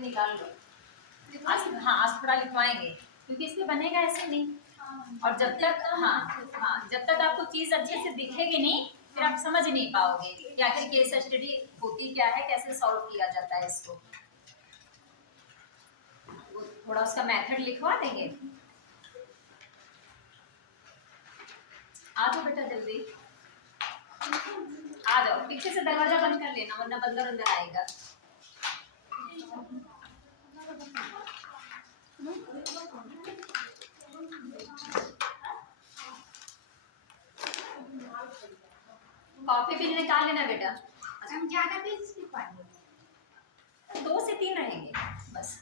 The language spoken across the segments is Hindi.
पेन निकाल लो। आज हाँ आज थोड़ा लिखवाएंगे क्योंकि इसमें बनेगा ऐसे नहीं। और जब तक जब तक आपको चीज अच्छे से दिखेगी नहीं फिर आप समझ नहीं पाओगे कि आखिर केस स्टडी होती क्या है, कैसे सॉल्व किया जाता है इसको। थोड़ा उसका मेथड लिखवा देंगे। आ जाओ बेटा जल्दी आ जाओ, पीछे से दरवाजा बंद कर लेना वरना बंदर अंदर आएगा। कॉपी भी निकाल लेना बेटा। हम ज्यादा पेज लिखवाएंगे, 2 से 3 रहेंगे बस।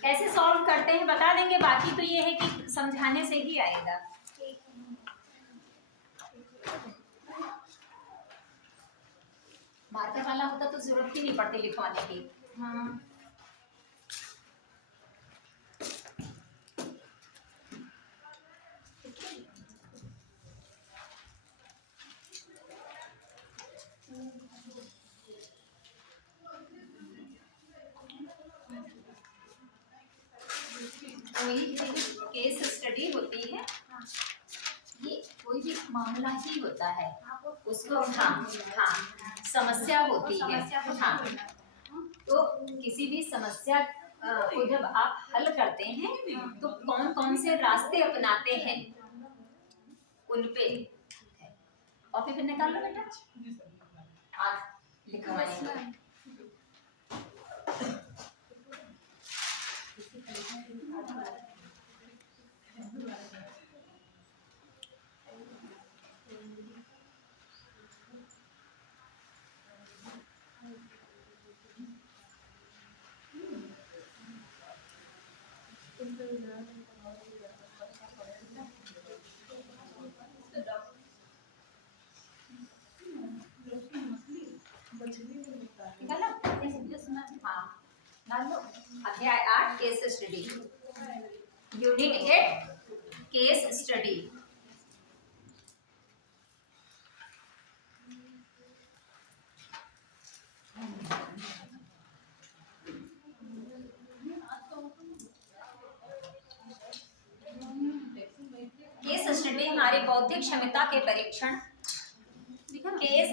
कैसे सॉल्व करते हैं बता देंगे, बाकी तो ये है कि समझाने से ही आएगा। मार्कर वाला होता तो जरूरत ही नहीं पड़ती लिखवाने की। हाँ कोई भी केस स्टडी होती है, ये कोई भी मामला ही होता है उसको समस्या होती है। हाँ तो किसी भी समस्या को जब आप हल करते हैं तो कौन कौन से रास्ते अपनाते हैं उन पे। कॉपी पे निकाल लो बेटा, आज लिखवाएंगे। अध्याय 8 case study, unit 8 case study. Case study हमारी बौद्धिक क्षमता के परीक्षण। केस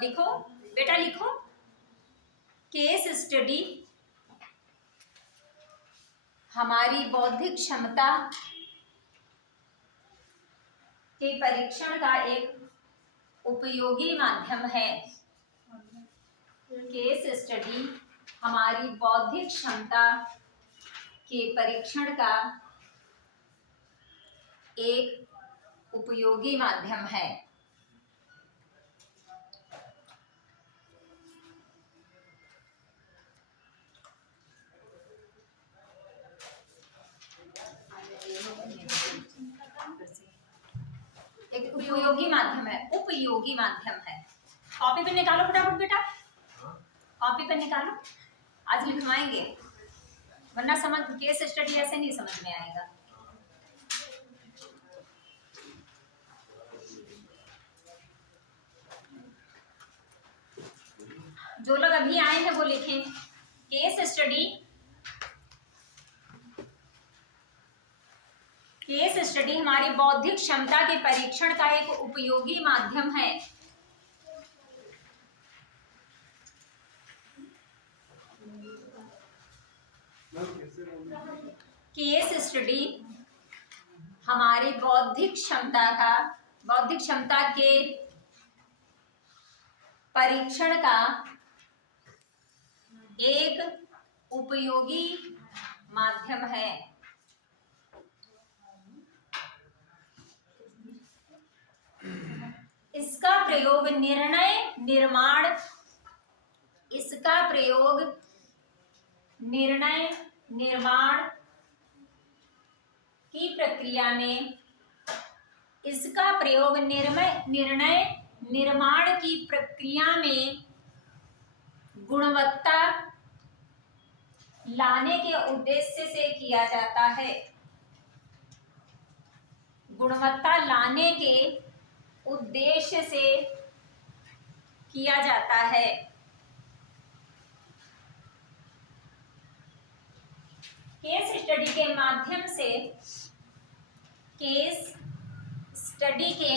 लिखो बेटा लिखो। केस स्टडी हमारी बौद्धिक क्षमता के परीक्षण का एक उपयोगी माध्यम है। केस स्टडी हमारी बौद्धिक क्षमता के परीक्षण का एक उपयोगी माध्यम है। एक उपयोगी माध्यम है, उपयोगी माध्यम है। कॉपी पे निकालो फटाफट बेटा, कॉपी पे निकालो, आज लिखवाएंगे वरना समझ केस स्टडी ऐसे नहीं समझ में आएगा। जो लोग अभी आए हैं वो लिखें। केस स्टडी हमारी बौद्धिक क्षमता के परीक्षण का एक उपयोगी माध्यम है। केस स्टडी हमारी बौद्धिक क्षमता के परीक्षण का एक उपयोगी माध्यम है। इसका प्रयोग निर्णय निर्माण की प्रक्रिया में गुणवत्ता लाने के उद्देश्य से किया जाता है। गुणवत्ता लाने के उद्देश्य से किया जाता है। केस स्टडी के माध्यम से, केस स्टडी के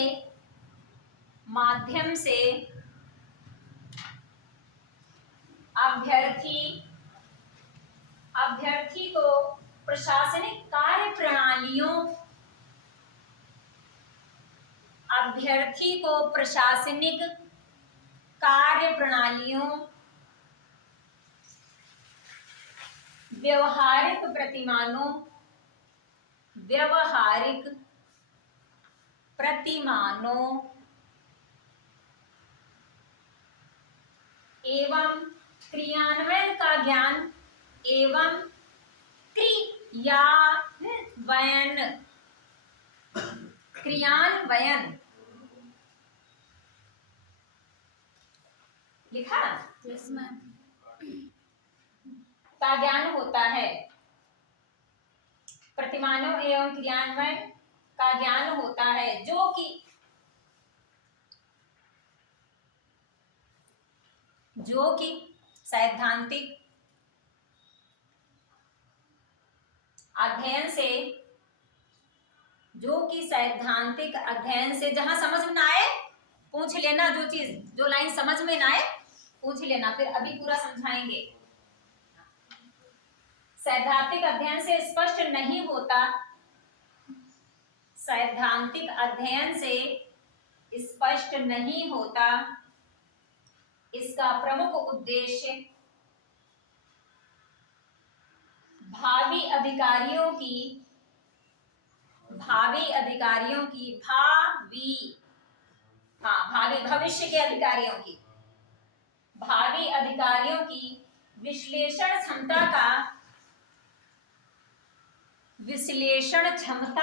माध्यम से अभ्यर्थी को प्रशासनिक कार्य प्रणालियों, अभ्यर्थी को प्रशासनिक कार्य प्रणालियों, व्यवहारिक प्रतिमानों एवं क्रियान्वयन का ज्ञान एवं क्रियान्वयन लिखा यस मैम। का ज्ञान होता है, प्रतिमानों एवं क्रियान्वयन का ज्ञान होता है, जो कि सैद्धांतिक अध्ययन से, जहां समझ में ना आए पूछ लेना, जो लाइन समझ में ना आए पूछ लेना, फिर अभी पूरा समझाएंगे। सैद्धांतिक अध्ययन से स्पष्ट नहीं होता, सैद्धांतिक अध्ययन से स्पष्ट नहीं होता। इसका प्रमुख उद्देश्य भावी अधिकारियों की भविष्य के अधिकारियों की भावी अधिकारियों की विश्लेषण क्षमता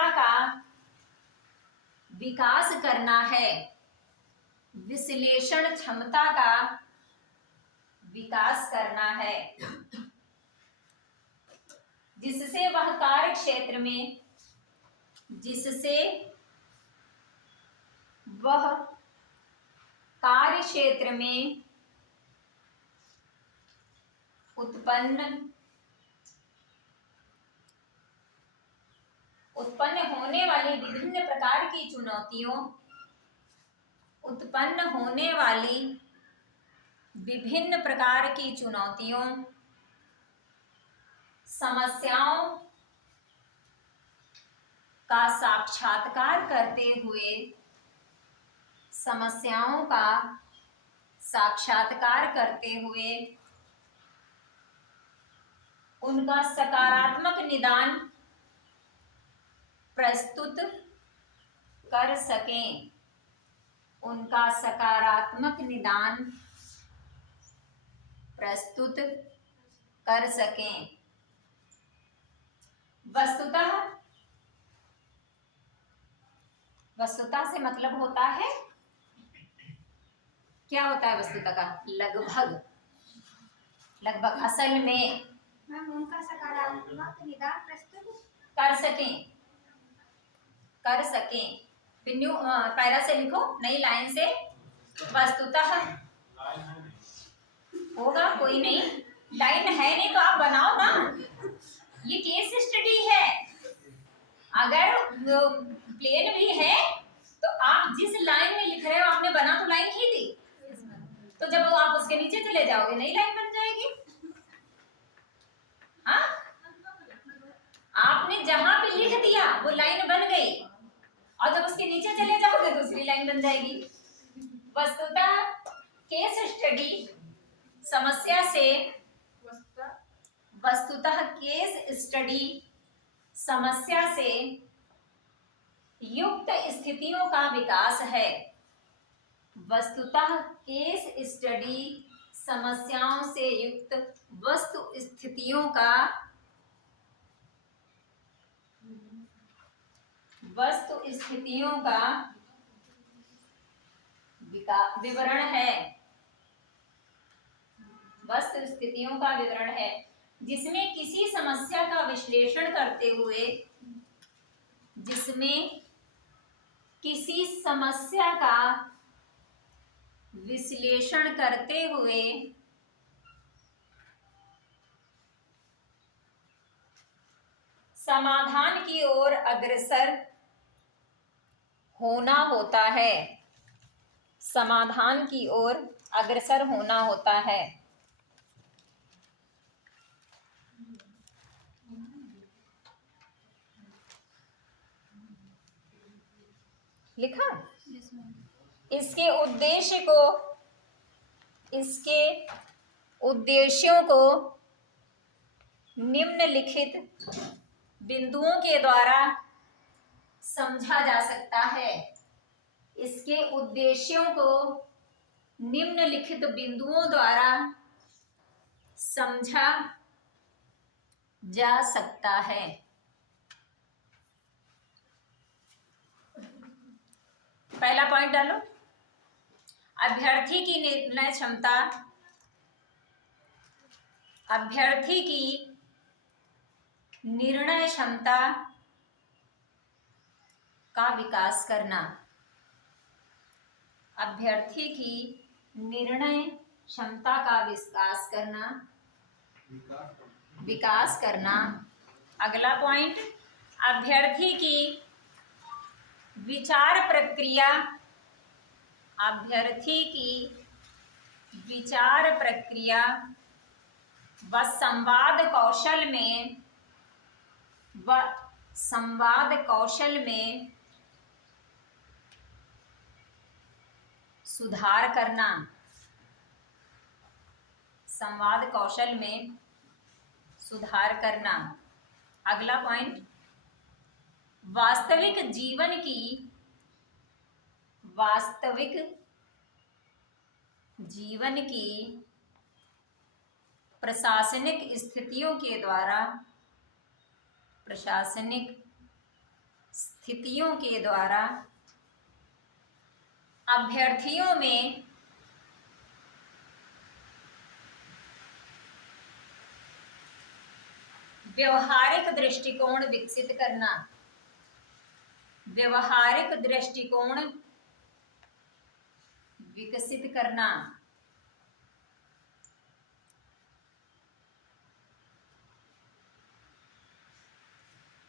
का विकास करना है, विश्लेषण क्षमता का विकास करना है, जिससे वह कार्य क्षेत्र में उत्पन्न होने वाली विभिन्न प्रकार की चुनौतियों, समस्याओं का साक्षात्कार करते हुए उनका सकारात्मक निदान प्रस्तुत कर सकें, वस्तुतः से मतलब होता है, क्या होता है वस्तुतः का? लगभग असल में मैम उनका सकारात्मक निदान प्रस्तुत कर सकें। पिन्यू पैरा से लिखो, नई लाइन से। वस्तुतः होगा, कोई नहीं, लाइन है नहीं तो आप बनाओ ना, ये केस स्टडी है। अगर प्लेन भी है तो आप जिस लाइन में लिख रहे हो, आपने बना तो लाइन ही दी, तो जब आप उसके नीचे चले जाओगे नई लाइन बन जाएगी। हाँ, आपने जहां पे लिख दिया वो लाइन बन गई, और जब उसके नीचे चले जाओगे दूसरी लाइन बन जाएगी। वस्तुतः केस स्टडी समस्या से युक्त स्थितियों का विकास है। वस्तुतः केस स्टडी समस्याओं से युक्त वस्तु स्थितियों का विवरण है, जिसमें किसी समस्या का विश्लेषण करते हुए समाधान की ओर अग्रसर होना होता है। समाधान की ओर अग्रसर होना होता है। लिखा। इसके उद्देश्यों को निम्नलिखित बिंदुओं के द्वारा समझा जा सकता है। इसके उद्देश्यों को निम्नलिखित बिंदुओं द्वारा समझा जा सकता है। पहला पॉइंट डालो। अभ्यर्थी की निर्णय क्षमता, अभ्यर्थी की निर्णय क्षमता का विकास करना, अभ्यर्थी की निर्णय क्षमता का विकास करना। अगला पॉइंट, अभ्यर्थी की विचार प्रक्रिया, अभ्यर्थी की विचार प्रक्रिया व संवाद कौशल में सुधार करना, संवाद कौशल में सुधार करना। अगला पॉइंट, वास्तविक जीवन की प्रशासनिक स्थितियों के द्वारा अभ्यर्थियों में व्यवहारिक दृष्टिकोण विकसित करना, व्यवहारिक दृष्टिकोण विकसित करना।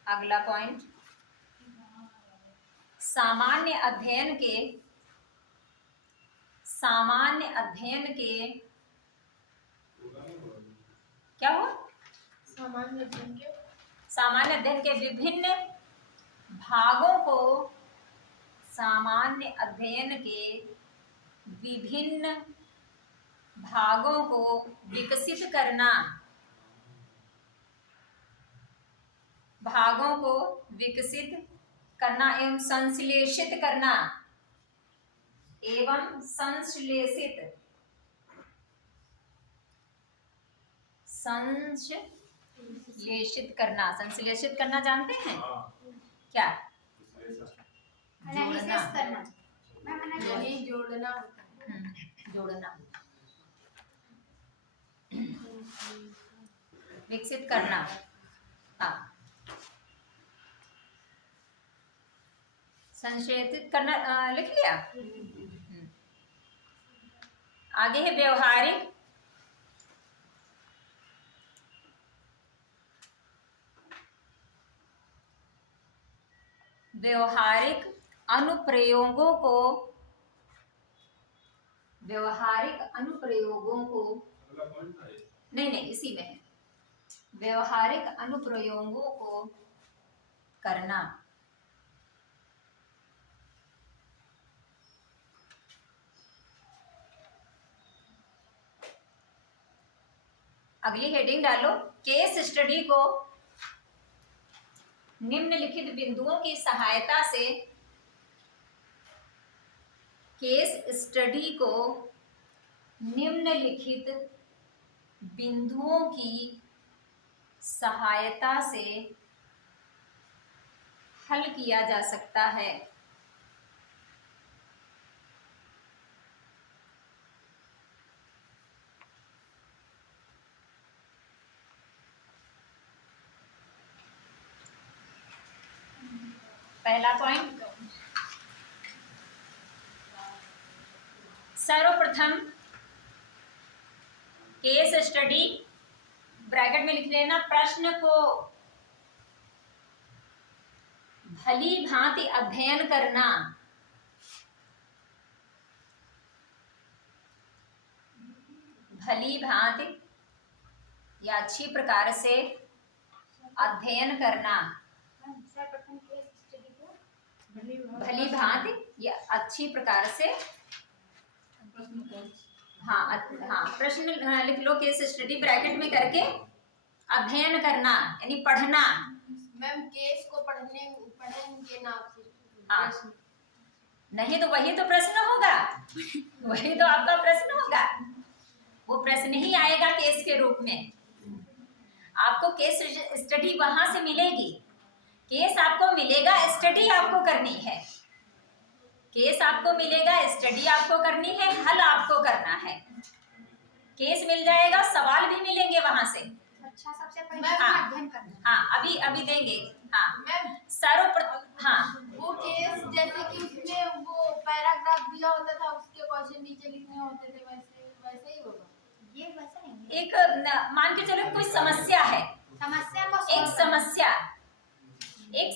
अगला पॉइंट, सामान्य अध्ययन के क्या हुआ? सामान्य अध्ययन के विभिन्न भागों को, सामान्य अध्ययन के विभिन्न भागों को विकसित करना, भागों को विकसित करना एवं संश्लेषित करना, एवं संश्लेषित करना। संश्लेषित करना जानते हैं क्या? एनालिसिस करना, जोड़ना जोड़ना, विकसित करना। हाँ, संश्लेषित करना लिख लिया। आगे है व्यवहारिक अनुप्रयोगों को नहीं इसी में है। व्यवहारिक अनुप्रयोगों को करना। अगली हेडिंग डालो, केस स्टडी को निम्नलिखित बिंदुओं की सहायता से, केस स्टडी को निम्नलिखित बिंदुओं की सहायता से हल किया जा सकता है। पहला पॉइंट, सर्वप्रथम केस स्टडी, ब्रैकेट में लिख लेना, प्रश्न को भली भांति अध्ययन करना, भली भांति या अच्छी प्रकार से अध्ययन करना, सर्वप्रथम केस स्टडी को भली भांति या अच्छी प्रकार से, हाँ प्रश्न लिख लो, केस स्टडी ब्रैकेट में करके अध्ययन करना यानी पढ़ना। मैम केस को पढ़ेंगे ना हाँ, नहीं तो वही तो प्रश्न होगा, वही तो आपका प्रश्न होगा, वो प्रश्न ही आएगा केस के रूप में। आपको केस स्टडी वहां से मिलेगी, केस आपको मिलेगा, स्टडी आपको करनी है, केस आपको मिलेगा, स्टडी आपको करनी है, हल आपको करना है। केस मिल जाएगा, सवाल भी मिलेंगे वहां से। अच्छा, सबसे पहले हाँ। अध्ययन करना। हाँ, अभी देंगे। हाँ मैम हाँ वो केस जैसे कि उसमें वो पैराग्राफ दिया होता था, उसके क्वेश्चन नीचे लिखने होते थे, वैसे ही होगा। ये वैसा नहीं, एक मान के चलो कोई समस्या है, समस्या को एक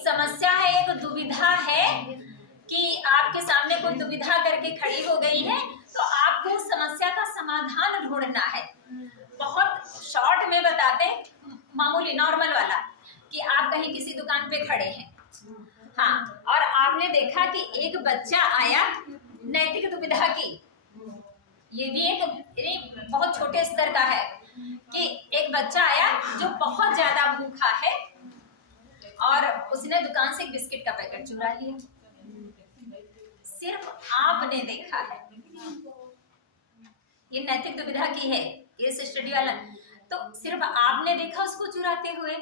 समस्या है, एक दुविधा है कि आपके सामने कोई दुविधा करके खड़ी हो गई है, तो आपको उस समस्या का समाधान ढूंढना है। बहुत शॉर्ट में बताते हैं, मामूली नॉर्मल वाला, कि आप कहीं किसी दुकान पे खड़े हैं, हाँ, और आपने देखा कि एक बच्चा आया नैतिक दुविधा की, ये भी एक बहुत छोटे स्तर का है कि एक बच्चा आया जो बहुत ज्यादा भूखा है और उसने दुकान से बिस्किट का पैकेट चुरा लिया। सिर्फ आपने देखा है, ये नैतिक दुविधा की है, केस स्टडी वाला, तो सिर्फ आपने देखा उसको चुराते हुए,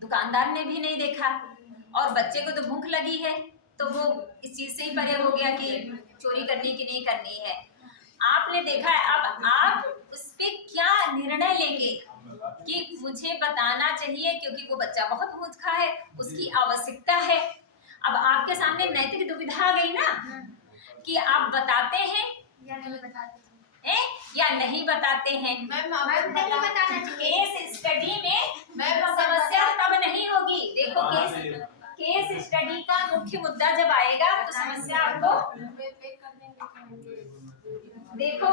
दुकानदार ने भी नहीं देखा, और बच्चे को तो भूख लगी है तो वो इस चीज से ही परे हो गया कि चोरी करनी कि नहीं करनी है। आपने देखा है, अब आप उस पे क्या निर्णय लेंगे कि मुझे बताना चाहिए क्योंकि वो बच्चा बहुत भूखा है, उसकी आवश्यकता है। अब आपके सामने नैतिक दुविधा आ गई ना कि आप बताते हैं या नहीं बताते या नहीं बताते हैं। मैम नहीं बताना चाहिए। केस स्टडी में मैम समस्या तब नहीं होगी। देखो केस स्टडी का मुख्य मुद्दा जब आएगा तो समस्या आपको पे कर देंगे। देखो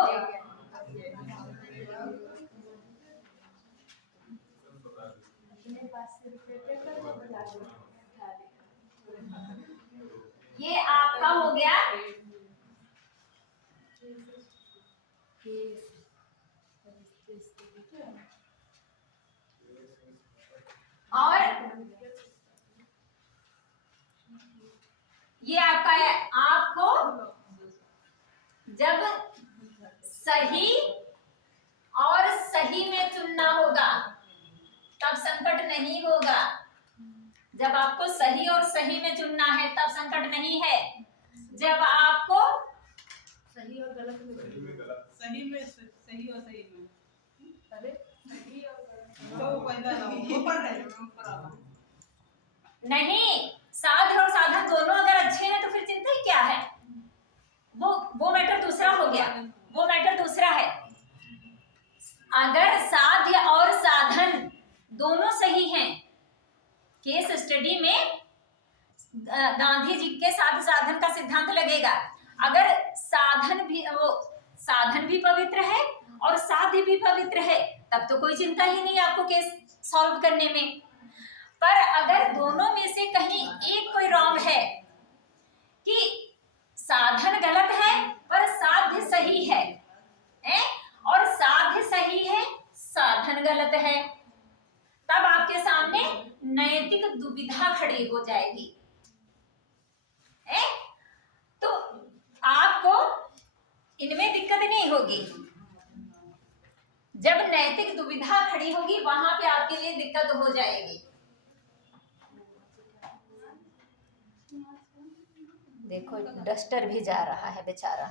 ये आपका हो गया और ये आपका है। आपको जब सही और सही में चुनना होगा तब संकट नहीं होगा। जब आपको सही और सही में चुनना है तब संकट नहीं है। जब आपको सही और गलत में सही में सही और सही में अरे सही और गलत तो पैदा ना हो ऊपर है ऊपर आ नहीं, साध और साधन दोनों अगर अच्छे हैं तो फिर चिंता ही क्या है। वो मैटर दूसरा हो गया, वो मैटर दूसरा है। अगर साध्य और साधन दोनों सही हैं, केस स्टडी में गांधी जी के साध साधन का सिद्धांत लगेगा। अगर साधन भी पवित्र है और साध्य भी पवित्र है तब तो कोई चिंता ही नहीं आपको केस सॉल्व करने में। पर अगर दोनों में से कहीं एक कोई रॉन्ग है कि साधन गलत है पर साध्य सही है, और साध्य सही है साधन गलत है, तब आपके सामने नैतिक दुविधा खड़ी हो जाएगी। तो आपको इनमें दिक्कत नहीं होगी। जब नैतिक दुविधा खड़ी होगी वहां पे आपके लिए दिक्कत हो जाएगी। देखो डस्टर भी जा रहा है बेचारा,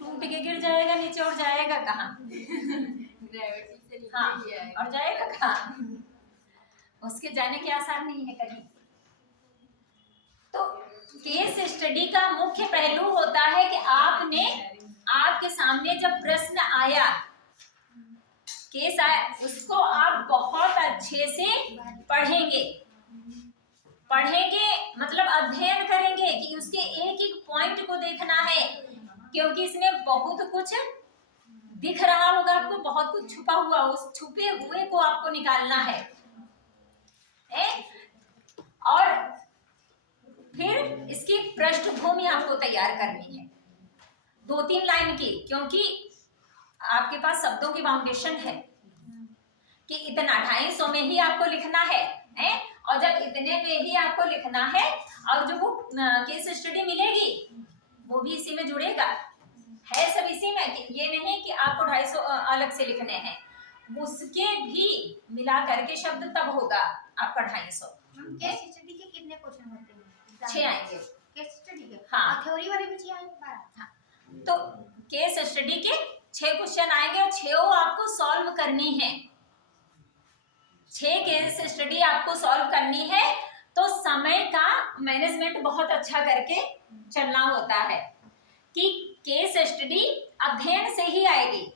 टूट के गिर जाएगा नीचे और जाएगा कहाँ? ग्रेविटी से नीचे हाँ, ही आएगा। और जाएगा कहाँ? उसके जाने के आसार नहीं है कहीं। तो केस स्टडी का मुख्य पहलू होता है कि आपके सामने जब प्रश्न आया केस आया उसको आप बहुत अच्छे से पढ़ेंगे मतलब अध्ययन करेंगे कि उसके एक एक पॉइंट को देखना है, क्योंकि इसमें बहुत कुछ दिख रहा होगा आपको, बहुत कुछ छुपा हुआ, उस छुपे हुए को आपको निकालना है। और फिर इसकी पृष्ठभूमि आपको तैयार करनी है 2-3 लाइन की, क्योंकि आपके पास शब्दों की फाउंडेशन है कि इतना 250 में ही आपको लिखना है, और जब इतने में ही आपको लिखना है और जो वो केस स्टडी मिलेगी वो भी इसी में जुड़ेगा, है सब इसी में, कि ये नहीं कि आपको 250 अलग से लिखने हैं, उसके भी मिला करके शब्द तब होगा आपका 250। केस स्टडी के कितने क्वेश्चन होते हैं? 6 आएंगे केस स्टडी के? हाँ। और थ्योरी वाले भी 6 आएंगे? 12। हाँ। तो केस स्टडी के 6 क्वेश्चन आएंगे और 6 आपको सॉल्व करनी है। 6 केस स्टडी आपको सॉल्व करनी है, तो समय का मैनेजमेंट बहुत अच्छा करके चलना होता है कि केस स्टडी अध्ययन से ही आएगी।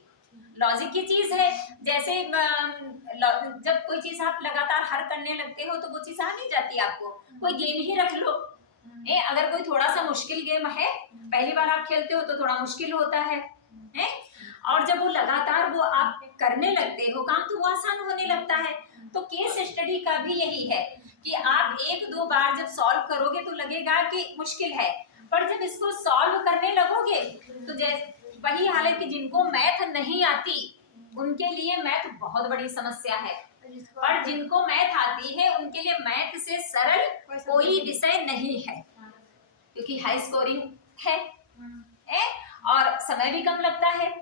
लॉजिक की चीज है, जैसे जब कोई चीज आप लगातार हर करने लगते हो तो वो चीज आ नहीं जाती आपको। कोई गेम ही रख लो, अगर कोई थोड़ा सा मुश्किल गेम है, पहली बार आप खेलते हो तो थोड़ा मुश्किल होता है, और जब वो लगातार वो आप करने लगते हो काम तो वो आसान होने लगता है। तो केस स्टडी का भी यही है कि आप 1-2 बार जब सॉल्व करोगे तो लगेगा कि मुश्किल है, पर जब इसको सॉल्व करने लगोगे तो जैसे वही हाल है कि जिनको मैथ नहीं आती उनके लिए मैथ बहुत बड़ी समस्या है, पर जिनको मैथ आती है उनके लिए मैथ से सरल कोई विषय नहीं है, क्योंकि हाई स्कोरिंग है और समय भी कम लगता है।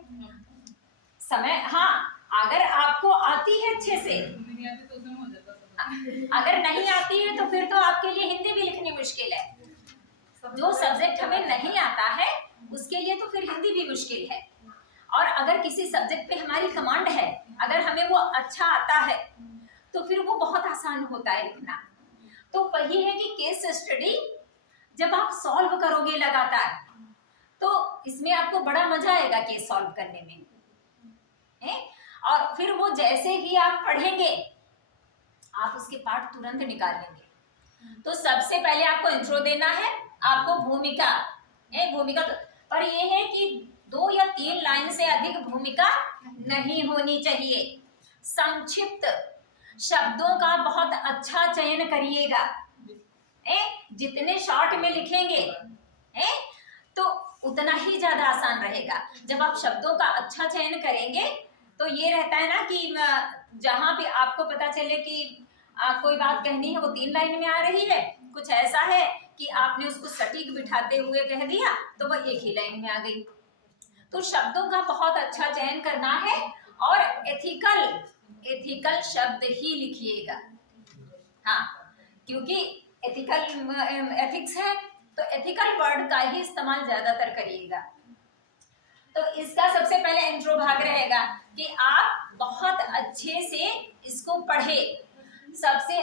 समय, हाँ, अगर आपको आती है अच्छे से, अगर नहीं आती है तो फिर तो आपके लिए हिंदी भी लिखनी मुश्किल है। जो सब्जेक्ट हमें नहीं आता है उसके लिए तो फिर हिंदी भी मुश्किल है, और अगर किसी सब्जेक्ट पे हमारी कमांड है, अगर हमें वो अच्छा आता है तो फिर वो बहुत आसान होता है लिखना। तो वही है कि केस स्टडी जब आप सॉल्व करोगे लगातार तो इसमें आपको बड़ा मजा आएगा केस सॉल्व करने में, और फिर वो जैसे ही आप पढ़ेंगे आप उसके पार्ट तुरंत निकाल लेंगे। तो सबसे पहले आपको इंट्रो देना है, आपको भूमिका पर ये है कि 2 या 3 लाइन से अधिक भूमिका नहीं होनी चाहिए। संक्षिप्त शब्दों का बहुत अच्छा चयन करिएगा, जितने शॉर्ट में लिखेंगे तो उतना ही ज्यादा आसान रहेगा। जब आप शब्दों का अच्छा चयन करेंगे तो ये रहता है ना कि जहां पे आपको पता चले कि कोई बात कहनी है वो 3 लाइन में आ रही है, कुछ ऐसा है कि आपने उसको सटीक बिठाते हुए कह दिया तो वो 1 ही लाइन में आ गई। तो शब्दों का बहुत अच्छा चयन करना है और एथिकल शब्द ही लिखिएगा, हाँ, क्योंकि एथिक्स है तो एथिकल वर्ड का ही इस्तेमाल ज्यादातर करिएगा। तो इसका सबसे पहले इंट्रो भाग रहेगा कि आप बहुत अच्छे से इसको पढ़े सबसे,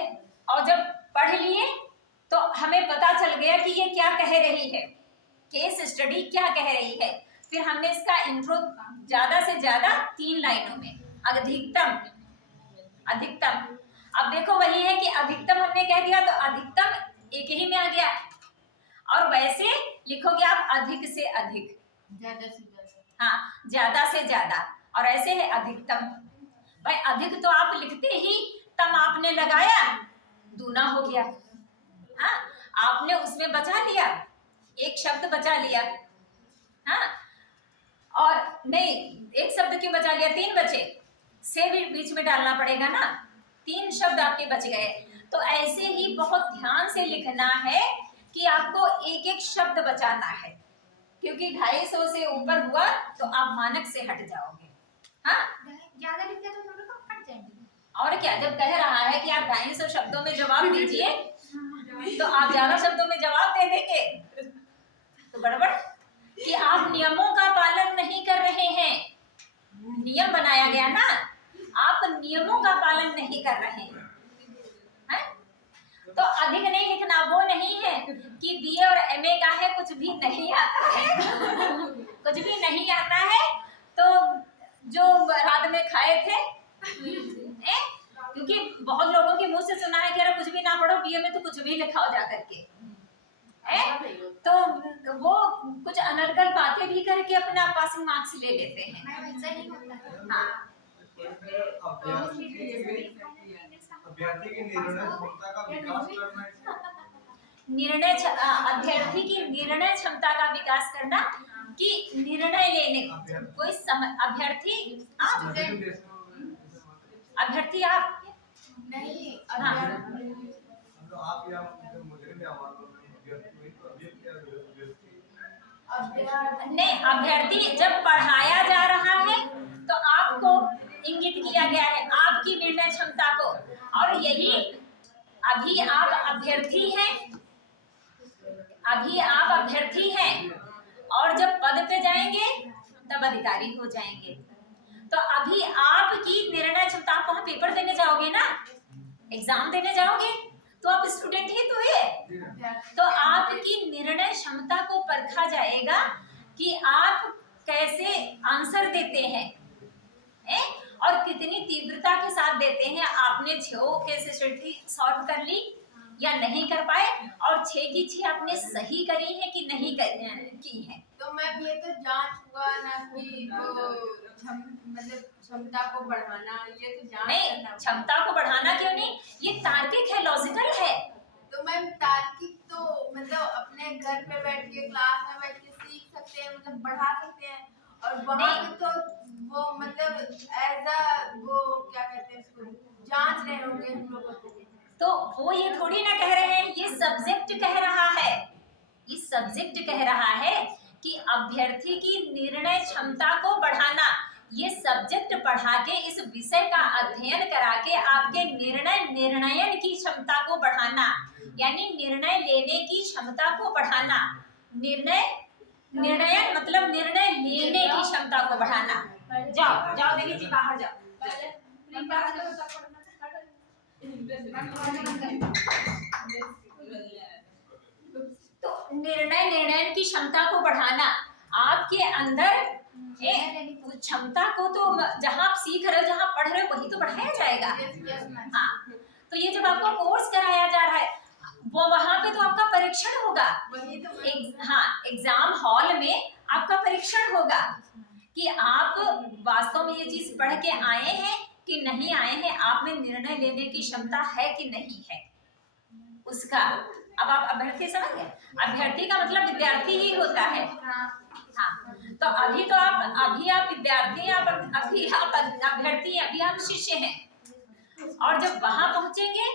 और जब पढ़ लिए तो हमें पता चल गया कि ये क्या कह रही है, केस स्टडी क्या कह रही है। फिर हमने इसका इंट्रो ज्यादा से ज्यादा 3 लाइनों में, अधिकतम। अब देखो वही है कि अधिकतम हमने कह दिया तो अधिकतम 1 ही में आ गया, और वैसे लिखोगे आप अधिक से अधिक, हाँ, ज्यादा से ज्यादा, और ऐसे है अधिकतम। भाई अधिक तो आप लिखते ही तम आपने लगाया, दूना हो गया, हाँ, आपने उसमें बचा लिया, 1 शब्द बचा लिया, हाँ, और नहीं 1 शब्द क्यों बचा लिया, 3 बचे, से भी बीच में डालना पड़ेगा ना, 3 शब्द आपके बच गए। तो ऐसे ही बहुत ध्यान से लिखना है कि आपको 1-1 शब्द बचाना है, क्योंकि 250 से ऊपर हुआ तो आप मानक से हट जाओगे, हाँ, ज्यादा लिखते तो थोड़ा तो हट जाएंगे। और क्या, जब कह रहा है कि आप 250 शब्दों में जवाब दीजिए तो आप ज्यादा शब्दों में जवाब दे देंगे तो गड़बड़, कि आप नियमों का पालन नहीं कर रहे हैं। नियम बनाया गया ना, आप नियमों का पालन नहीं कर रहे हैं, तो अधिक नहीं लिखना। वो नहीं है कि बीए और एमए का है, कुछ भी नहीं आता है कुछ भी नहीं आता है तो जो रात में खाए थे बहुत लोगों के मुंह से सुना है कि अरे कुछ भी ना पढ़ो, बीए में तो कुछ भी लिखाओ जा करके, तो वो कुछ अनर्गल बातें भी करके अपना पासिंग मार्क्स ले लेते हैं। मैम ऐसा ही होता है। हाँ, अभ्यर्थी की निर्णय क्षमता का विकास करना अभ्यर्थी की निर्णय क्षमता का विकास करना, कि निर्णय लेने कोई अभ्यर्थी आप नहीं हाँ। आप या मुझे भी आवाज नहीं, अभ्यर्थी जब पढ़ाया जा रहा है तो आपको इंगित किया गया है आपकी निर्णय क्षमता को, और यही अभी आप अभ्यर्थी हैं, और जब पद पे जाएंगे तब अधिकारी हो जाएंगे। तो अभी आपकी निर्णय क्षमता, आप वहाँ पेपर देने जाओगे ना, एग्जाम देने जाओगे, तो आप स्टूडेंट ही तो है, तो आपकी निर्णय क्षमता को परखा जाएगा कि आप कैसे आंसर देते हैं, और कितनी तीव्रता के साथ देते हैं। आपने 6 केस स्टडी सॉल्व कर ली या नहीं कर पाए, और 6 की 6 आपने सही करी है कि नहीं की है। तो मैम ये तो जांच हुआ ना कि मतलब क्षमता को बढ़ाना, ये तो जांच नहीं, करना। क्षमता को बढ़ाना क्यों नहीं, ये तार्किक है, लॉजिकल है। तो मैम तार्किक तो मतलब अपने घर पे बैठ के क्लास में बैठ के सीख सकते हैं, मतलब बढ़ा सकते हैं, और वहाँ पे तो वो मतलब एज अ वो क्या कहते हैं उसको, जांच रहे होंगे हम लोगों को। तो वो ये थोड़ी ना कह रहे हैं, ये सब्जेक्ट कह रहा है, ये सब्जेक्ट कह रहा है कि अभ्यर्थी की निर्णय क्षमता को बढ़ाना, ये सब्जेक्ट पढ़ा के इस विषय का अध्ययन करा के आपके निर्णयन की क्षमता को बढ़ाना, यानी निर्णय लेने की क्षमता को बढ़ाना। निर्णयन मतलब निर्णय लेने की क्षमता को बढ़ाना। जाओ देवी जी बाहर जाओ। तो निर्णयन की क्षमता को बढ़ाना, आपके अंदर क्षमता को तो जहाँ आप सीख रहे हो, जहाँ पढ़ रहे हो, वही तो बढ़ाया जाएगा। हाँ, तो ये जब आपको कोर्स कराया जा रहा है, वो वहाँ पे तो आपका परीक्षण होगा। हाँ, एग्जाम हॉल में आपका परीक्षण होगा कि आप वास्तव में ये चीज पढ़ के आए हैं कि नहीं आए हैं, आप में निर्णय लेने की क्षमता है कि नहीं है उसका। अब आप अभ्यर्थी समझ गए, अभ्यर्थी का मतलब विद्यार्थी ही होता है। हाँ, तो अभी आप विद्यार्थी, अभी आप अभ्यर्थी, अभी आप शिष्य हैं, और जब वहां पहुंचेंगे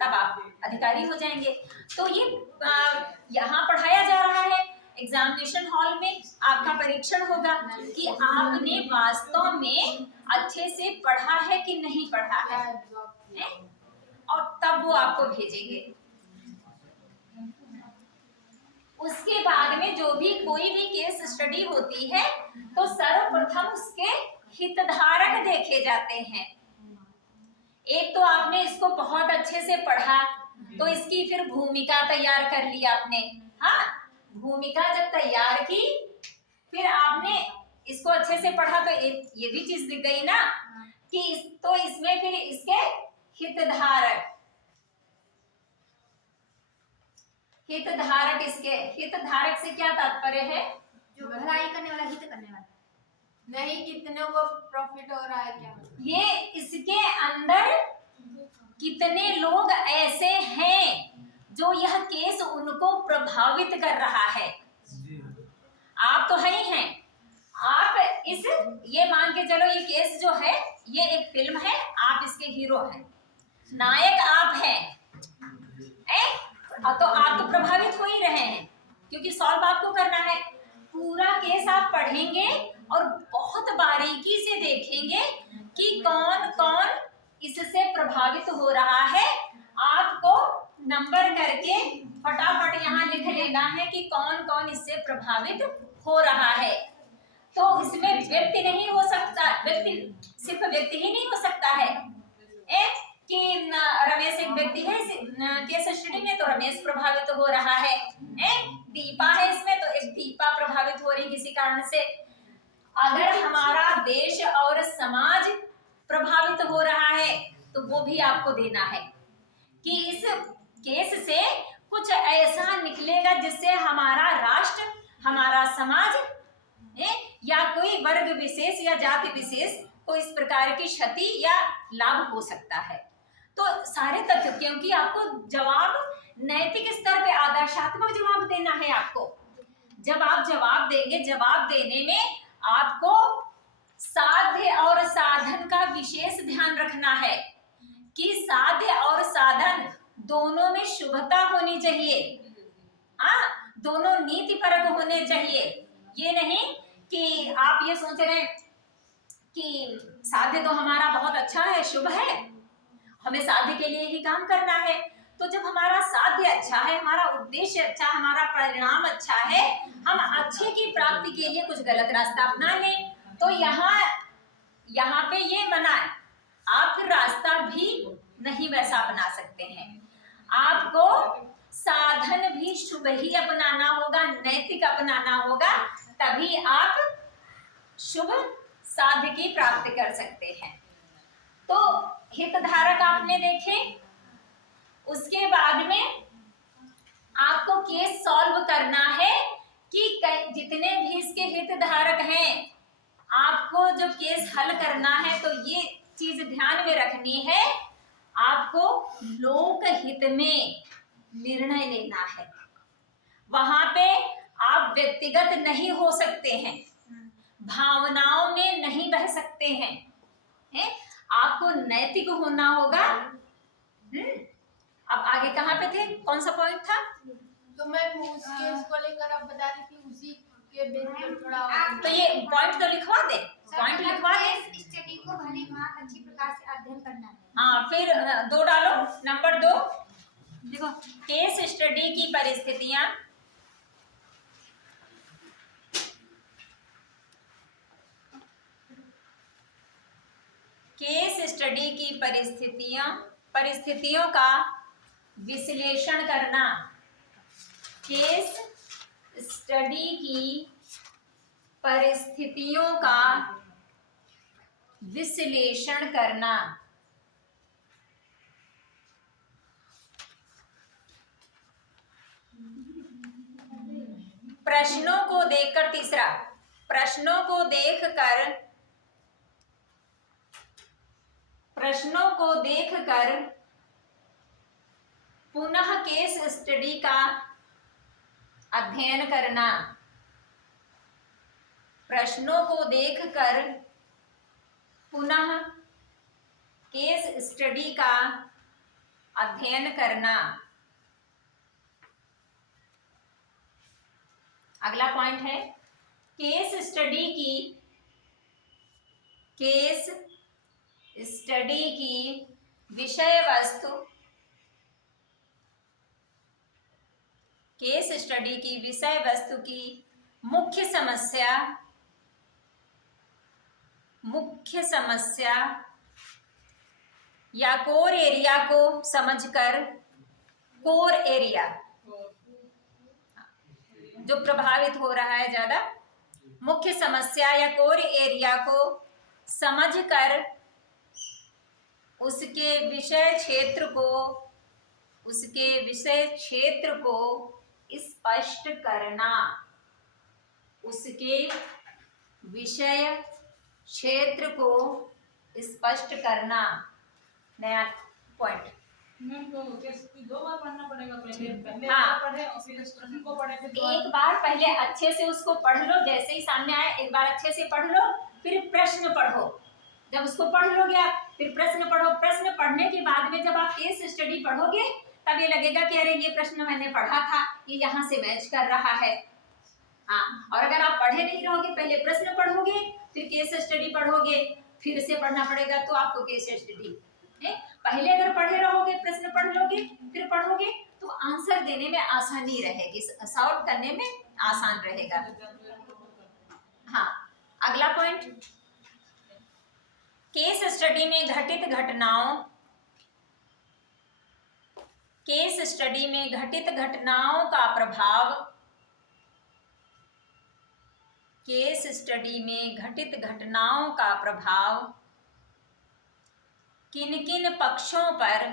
तब आप अधिकारी हो जाएंगे। तो ये यहाँ पढ़ाया जा रहा है, एग्जामिनेशन हॉल में आपका परीक्षण होगा कि आपने वास्तव में अच्छे से पढ़ा है कि नहीं पढ़ा है, और तब वो आपको भेजेंगे। उसके बाद में जो भी कोई भी केस स्टडी होती है, तो सर्वप्रथम उसके हितधारक देखे जाते हैं। एक तो आपने इसको बहुत अच्छे से पढ़ा, तो इसकी फिर भूमिका तैयार कर ली आपने। हाँ, भूमिका जब तैयार की, फिर आपने इसको अच्छे से पढ़ा, तो ये भी चीज दिख गई ना कि तो इसमें फिर इसके हितधारक से क्या तात्पर्य है? जो भलाई करने वाला, हित करने वाला। नहीं, कितने को प्रॉफिट हो रहा है क्या? ये इसके अंदर कितने लोग ऐसे हैं जो यह केस उनको प्रभावित कर रहा है। आप तो है ही हैं, आप ये मान के चलो, ये केस जो है ये एक फिल्म है, आप इसके हीरो हैं, नायक आप हैं, तो आप तो प्रभावित हो ही रहे हैं, क्योंकि सॉल्व आपको करना है। पूरा केस आप पढ़ेंगे और बहुत बारीकी से देखेंगे कि कौन कौन इससे प्रभावित हो रहा है। आपको नंबर करके फटाफट यहाँ लिख लेना है कि कौन कौन इससे प्रभावित हो रहा है। तो इसमें व्यक्ति नहीं हो सकता, सिर्फ व्यक्ति ही नहीं हो सकता है कि रमेश एक व्यक्ति है केस स्टडी में, तो रमेश प्रभावित हो रहा है। दीपा है इसमें, तो एक दीपा प्रभावित हो रही किसी कारण से। अगर हमारा देश और समाज प्रभावित हो रहा है, तो वो भी आपको देना है कि इस केस से कुछ ऐसा निकलेगा जिससे हमारा राष्ट्र, हमारा समाज या कोई वर्ग विशेष या जाति विशेष को इस प्रकार की क्षति या लाभ हो सकता है। तो सारे तथ्य, क्योंकि आपको जवाब नैतिक स्तर पे आदर्शात्मक जवाब देना है। आपको जब आप जवाब देंगे, जवाब देने में आपको साध्य और साधन का विशेष ध्यान रखना है कि साध्य और साधन दोनों में शुभता होनी चाहिए। हाँ, दोनों नीतिपरक होने चाहिए। ये नहीं कि आप ये सोच रहे हैं कि साध्य तो हमारा बहुत अच्छा है, शुभ है, हमें साध्य के लिए ही काम करना है। तो जब हमारा साध्य अच्छा है, हमारा उद्देश्य अच्छा, हमारा परिणाम अच्छा है, हम अच्छे की प्राप्ति के लिए कुछ गलत रास्ता अपना लें, तो यहाँ पे ये मना है। आप रास्ता भी नहीं वैसा अपना सकते हैं। आपको साधन भी शुभ ही अपनाना होगा, नैतिक अपनाना होगा, तभी आप शुभ साध्य की प्राप्ति कर सकते हैं। तो हितधारक आपने देखे, उसके बाद में आपको केस सॉल्व करना है कि जितने भी इसके हितधारक हैं, आपको जब केस हल करना है तो ये चीज ध्यान में रखनी है, आपको लोक हित में निर्णय लेना है। वहां पे आप व्यक्तिगत नहीं हो सकते हैं, भावनाओं में नहीं बह सकते हैं, आपको नैतिक होना होगा। अब आगे कहाँ पे थे, कौन सा पॉइंट था? तो मैं उस केस को लेकर अब बता रही थी, उसी के बेस पर थोड़ा तो ये पॉइंट तो लिखवा दे, पॉइंट लिखवा दे। स्टडी को भली भांति अच्छी प्रकार से अध्ययन करना है। हाँ, फिर 2 डालो, नंबर 2 देखो, केस स्टडी की परिस्थितियां, केस स्टडी की परिस्थितियों का विश्लेषण करना। केस स्टडी की परिस्थितियों का विश्लेषण करना। प्रश्नों को देखकर, तीसरा, प्रश्नों को देखकर पुनः केस स्टडी का अध्ययन करना। प्रश्नों को देखकर पुनः केस स्टडी का अध्ययन करना। अगला पॉइंट है केस स्टडी की विषय वस्तु। केस स्टडी की विषय वस्तु की मुख्य समस्या या कोर एरिया को समझकर, कोर एरिया जो प्रभावित हो रहा है ज्यादा, मुख्य समस्या या कोर एरिया को समझकर उसके विषय क्षेत्र को स्पष्ट करना। उसके विषय क्षेत्र को स्पष्ट करना। नया पॉइंट। तो दो बार पढ़ना पड़ेगा, पहले हाँ, पढ़े और फिर इस प्रश्न को पढ़े, फिर एक बार पहले अच्छे से उसको पढ़ लो, जैसे ही सामने आए एक बार अच्छे से पढ़ लो, फिर प्रश्न पढ़ो। जब उसको पढ़ लोगे आप, फिर प्रश्न पढ़ो। प्रश्न पढ़ने के बाद में जब आप केस स्टडी पढ़ोगे तब ये लगेगा कि अरे ये प्रश्न मैंने पढ़ा था, ये यहाँ से मैच कर रहा है। हाँ, और अगर आप पढ़े नहीं रहोगे, पहले प्रश्न पढ़ोगे फिर केस स्टडी पढ़ोगे, फिर से पढ़ना पड़ेगा, तो आपको केस स्टडी पहले अगर पढ़े रहोगे, प्रश्न पढ़ लोगे, फिर पढ़ोगे, तो आंसर देने में आसानी रहेगी, सॉल्व करने में आसान रहेगा। हाँ, अगला पॉइंट, केस स्टडी में घटित घटनाओं, केस स्टडी में घटित घटनाओं का प्रभाव, केस स्टडी में घटित घटनाओं का प्रभाव, किन किन पक्षों पर,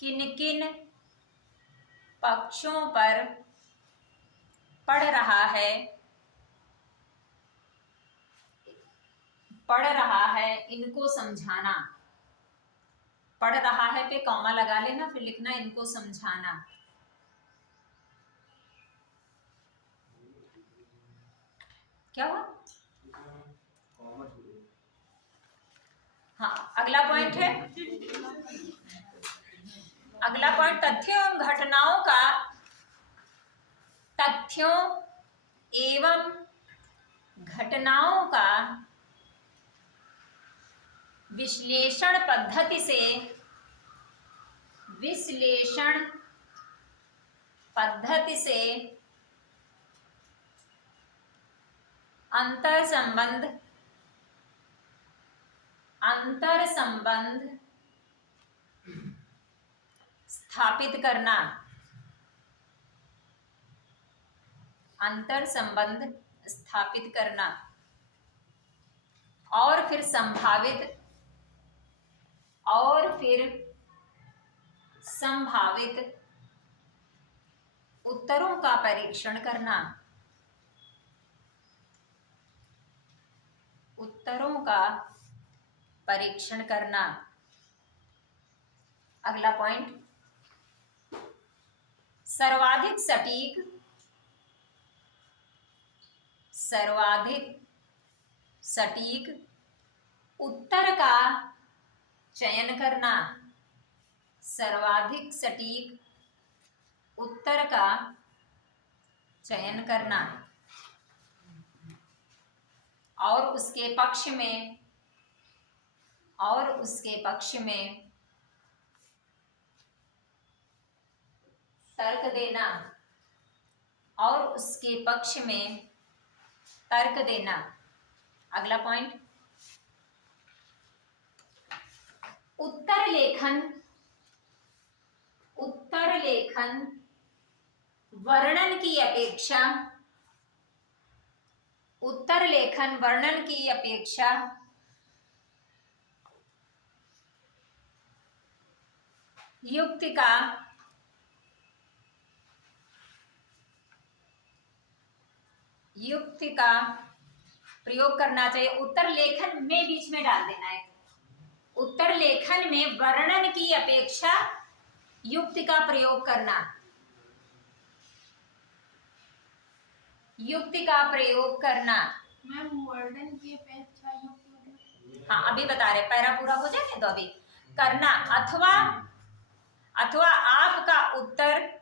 किन किन पक्षों पर पड़ रहा है, पढ़ रहा है, इनको समझाना। पढ़ रहा है पे कॉमा लगा लेना, फिर लिखना इनको समझाना। क्या हुआ? हाँ, अगला पॉइंट है, अगला पॉइंट तथ्यों एवं घटनाओं का, तथ्यों एवं घटनाओं का विश्लेषण पद्धति से, विश्लेषण पद्धति से अंतर संबंध, अंतर संबंध स्थापित करना, अंतर संबंध स्थापित करना, और फिर संभावित, और फिर संभावित उत्तरों का परीक्षण करना, उत्तरों का परीक्षण करना। अगला पॉइंट, सर्वाधिक सटीक, सर्वाधिक सटीक उत्तर का चयन करना, सर्वाधिक सटीक उत्तर का चयन करना, और उसके पक्ष में, और उसके पक्ष में तर्क देना, और उसके पक्ष में तर्क देना। अगला पॉइंट, उत्तर लेखन, उत्तर लेखन वर्णन की अपेक्षा, उत्तर लेखन वर्णन की अपेक्षा युक्ति का, युक्ति का प्रयोग करना चाहिए। उत्तर लेखन में बीच में डाल देना है, उत्तर लेखन में वर्णन की अपेक्षा युक्ति का प्रयोग करना, युक्ति का प्रयोग करना। मैम वर्णन की अपेक्षा युक्ति मतलब? हाँ, अभी बता रहे, पैरा पूरा हो जाए तो अभी करना। अथवा, अथवा आपका उत्तर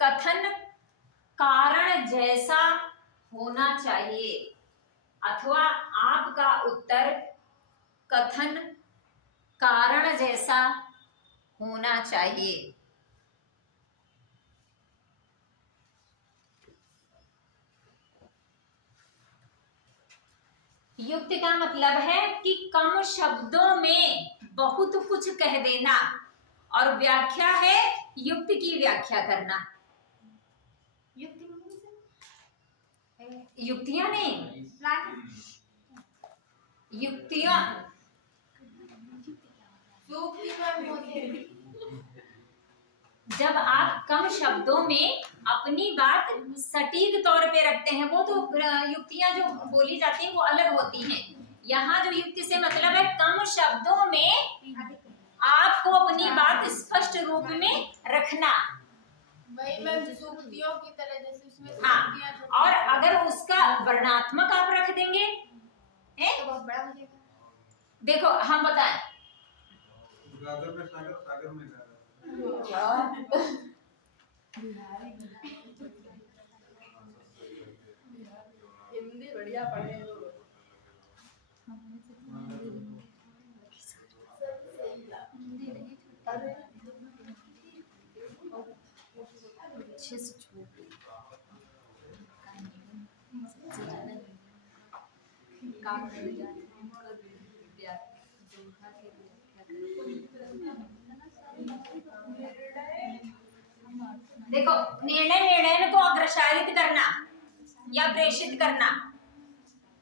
कथन कारण जैसा होना चाहिए, अथवा आपका उत्तर कथन कारण जैसा होना चाहिए। युक्ति का मतलब है कि कम शब्दों में बहुत कुछ कह देना, और व्याख्या है युक्ति की व्याख्या करना। युक्ति मतलब से युक्तियां नहीं, प्लान युक्तियां, युक्ति मैम होती है जब आप कम शब्दों में अपनी बात सटीक तौर पे रखते हैं, वो तो युक्तियां जो बोली जाती हैं वो अलग होती हैं। यहाँ जो युक्ति से मतलब है कम शब्दों में आपको अपनी बात स्पष्ट रूप में रखना। वही मैम सूक्तियों की तरह, जैसे उसमें हाँ, सूक्तियां जो- और अगर उसका वर्णात्मक आप रख देंगे, तो बहुत बड़ा हो जाएगा। देखो हम बताएं, गागर में सागर, सागर में गागर। हिंदी बढ़िया पढ़े हो। अरे अच्छे से छोड़ काम कर जाए देखो, निर्णय को अग्रसारित करना या प्रेषित करना,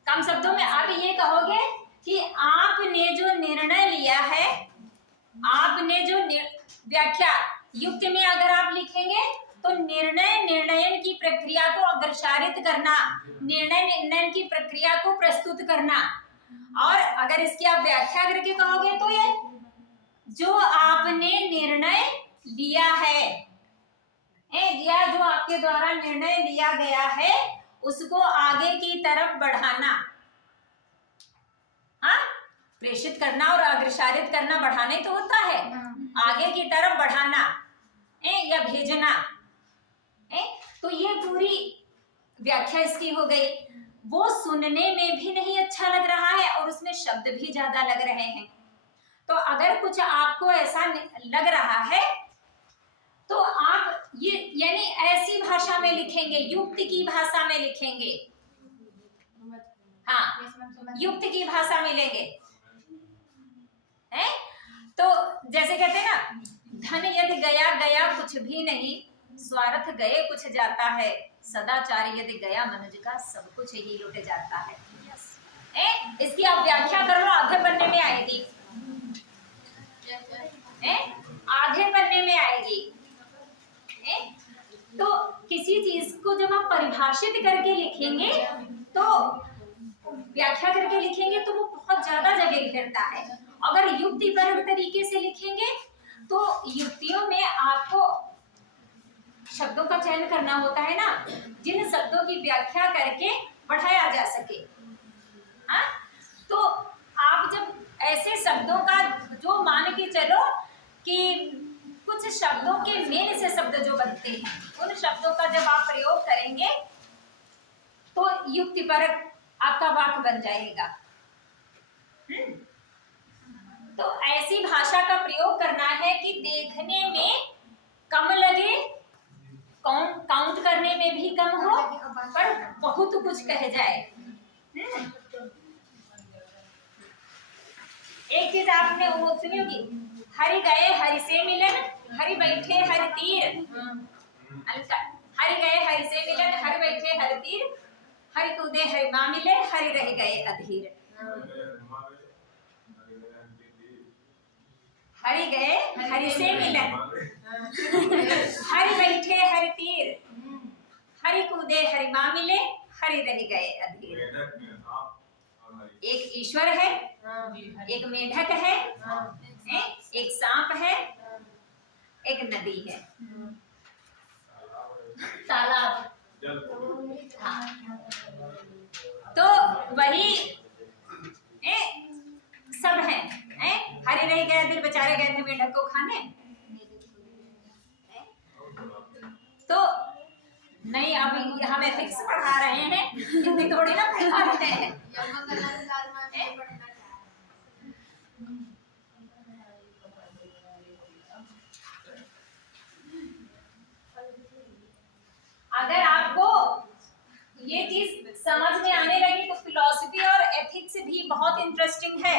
कम शब्दों में आप ये कहोगे कि आपने जो निर्णय लिया है, आपने जो व्याख्या युक्त में अगर आप लिखेंगे तो निर्णयन की प्रक्रिया को अग्रसारित करना, निर्णयन की प्रक्रिया को प्रस्तुत करना। और अगर इसकी आप व्याख्या करके कहोगे तो ये जो आपने निर्णय लिया है, या जो आपके द्वारा निर्णय लिया गया है उसको आगे की तरफ बढ़ाना। हाँ, प्रेषित करना और अग्रसारित करना, बढ़ाने तो होता है, आगे की तरफ बढ़ाना या भेजना। तो ये पूरी व्याख्या इसकी हो गई। वो सुनने में भी नहीं अच्छा लग रहा है और उसमें शब्द भी ज्यादा लग रहे हैं। तो अगर कुछ आपको ऐसा लग रहा है तो आप ये यानी ऐसी भाषा में लिखेंगे, युक्त की भाषा में लिखेंगे। हाँ, युक्त की भाषा में लेंगे। है तो जैसे कहते हैं ना, धन यदि गया गया कुछ भी नहीं, स्वार्थ गए कुछ जाता है, सदाचार यदि गया मनुज का सब कुछ ही लुट जाता है। इसकी आप व्याख्या कर लो, आधे पन्ने में आएगी। आधे पन्ने में आएगी। तो किसी चीज को जब आप परिभाषित करके लिखेंगे तो व्याख्या करके लिखेंगे तो वो बहुत ज्यादा जगह घेरता है। अगर युक्तिपरक तरीके से लिखेंगे तो युक्तियों में आपको शब्दों का चयन करना होता है ना, जिन शब्दों की व्याख्या करके बढ़ाया जा सके। हाँ, तो आप जब ऐसे शब्दों का जो मान के चलो कि कुछ शब्दों के मेल से शब्द जो बनते हैं, उन शब्दों का जब आप प्रयोग करेंगे तो युक्तिपरक आपका वाक्य बन जाएगा। तो ऐसी भाषा का प्रयोग करना है कि देखने में कम लगे, काउंट करने में भी कम हो, पर बहुत कुछ कह जाए। एक चीज आपने वो सुनी होगी, हरि गए हरि से मिलन, हरि बैठे हरि तीर। हरि गए हरि से मिलन, हरि बैठे हरि तीर, हरि कूदे हरि माँ मिले, हरि रह गए अधीर। हरि गए हरि से मिलन, हरि बैठे हरि तीर, हरि कूदे हरि माँ मिले, हरि रह गए अधीर। एक ईश्वर है, एक मेढक है, एक सांप है, एक नदी है, तालाब। हाँ, तो वही सब है। हरे रह गए दिल, बेचारे गए थे मेढक को खाने। तो नहीं, अब हम एथिक्स पढ़ा रहे हैं, हिंदी थोड़ी ना पढ़ा रहे हैं। अगर आपको ये चीज समझ में आने लगी तो फिलॉसफी और एथिक्स भी बहुत इंटरेस्टिंग है।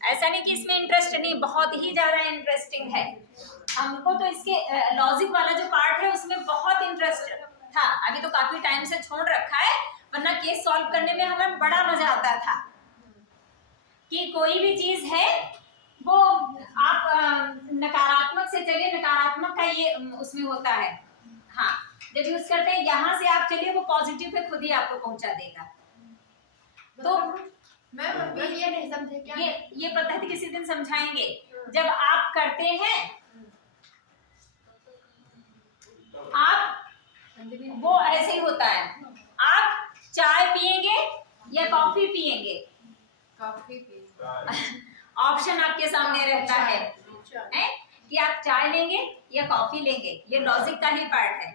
ऐसा नहीं कि इसमें इंटरेस्ट नहीं, बहुत ही ज्यादा इंटरेस्टिंग है। हमको तो इसके लॉजिक वाला जो पार्ट है उसमें बहुत इंटरेस्ट था। अभी तो काफी टाइम से छोड़ रखा है, वरना केस सॉल्व करने में हमें बड़ा मजा आता था। कि कोई भी चीज है वो आप नकारात्मक से चलिए, नकारात्मक का ये उसमें होता है। हाँ, जब यूज करते हैं यहाँ से आप चलिए, वो पॉजिटिव पे खुद ही आपको पहुंचा देगा। तो मैं ये नहीं समझे क्या? ये पद्धति किसी दिन समझाएंगे। जब आप करते हैं आप, वो ऐसे ही होता है। आप चाय पिएंगे या कॉफी पिएंगे? Coffee P. ऑप्शन आपके सामने रहता है कि आप चाय लेंगे या कॉफी लेंगे। ये लॉजिक का ही पार्ट है।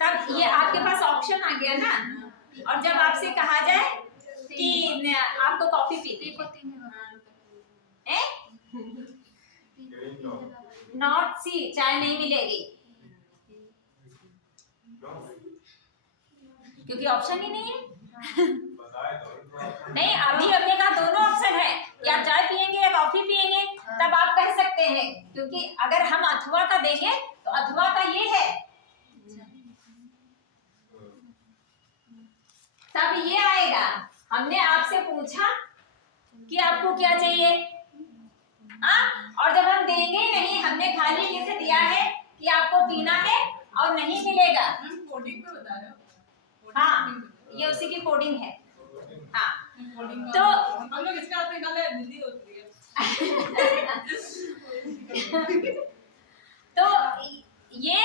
तब ये आपके पास ऑप्शन आ गया ना। और जब आपसे कहा जाए कि आपको कॉफी पीती है, नॉट सी, चाय नहीं मिलेगी क्योंकि ऑप्शन ही नहीं है। नहीं, अभी हमने कहा दोनों ऑप्शन है, या चाय पिएंगे या कॉफी पिएंगे, तब आप कह सकते हैं। क्योंकि अगर हम अथवा का देंगे तो अथवा का ये है। तब ये आएगा। हमने आपसे पूछा कि आपको क्या चाहिए, हाँ, और जब हम देंगे ही नहीं, हमने खाली लिख दिया है कि आपको पीना है और नहीं मिलेगा। कोडिंग पे बता रहे हो? हाँ, ये उसी की कोडिंग है। हाँ, कोडिंग तो हम लोग इसका अर्थ निकाले, हिंदी होती है। तो ये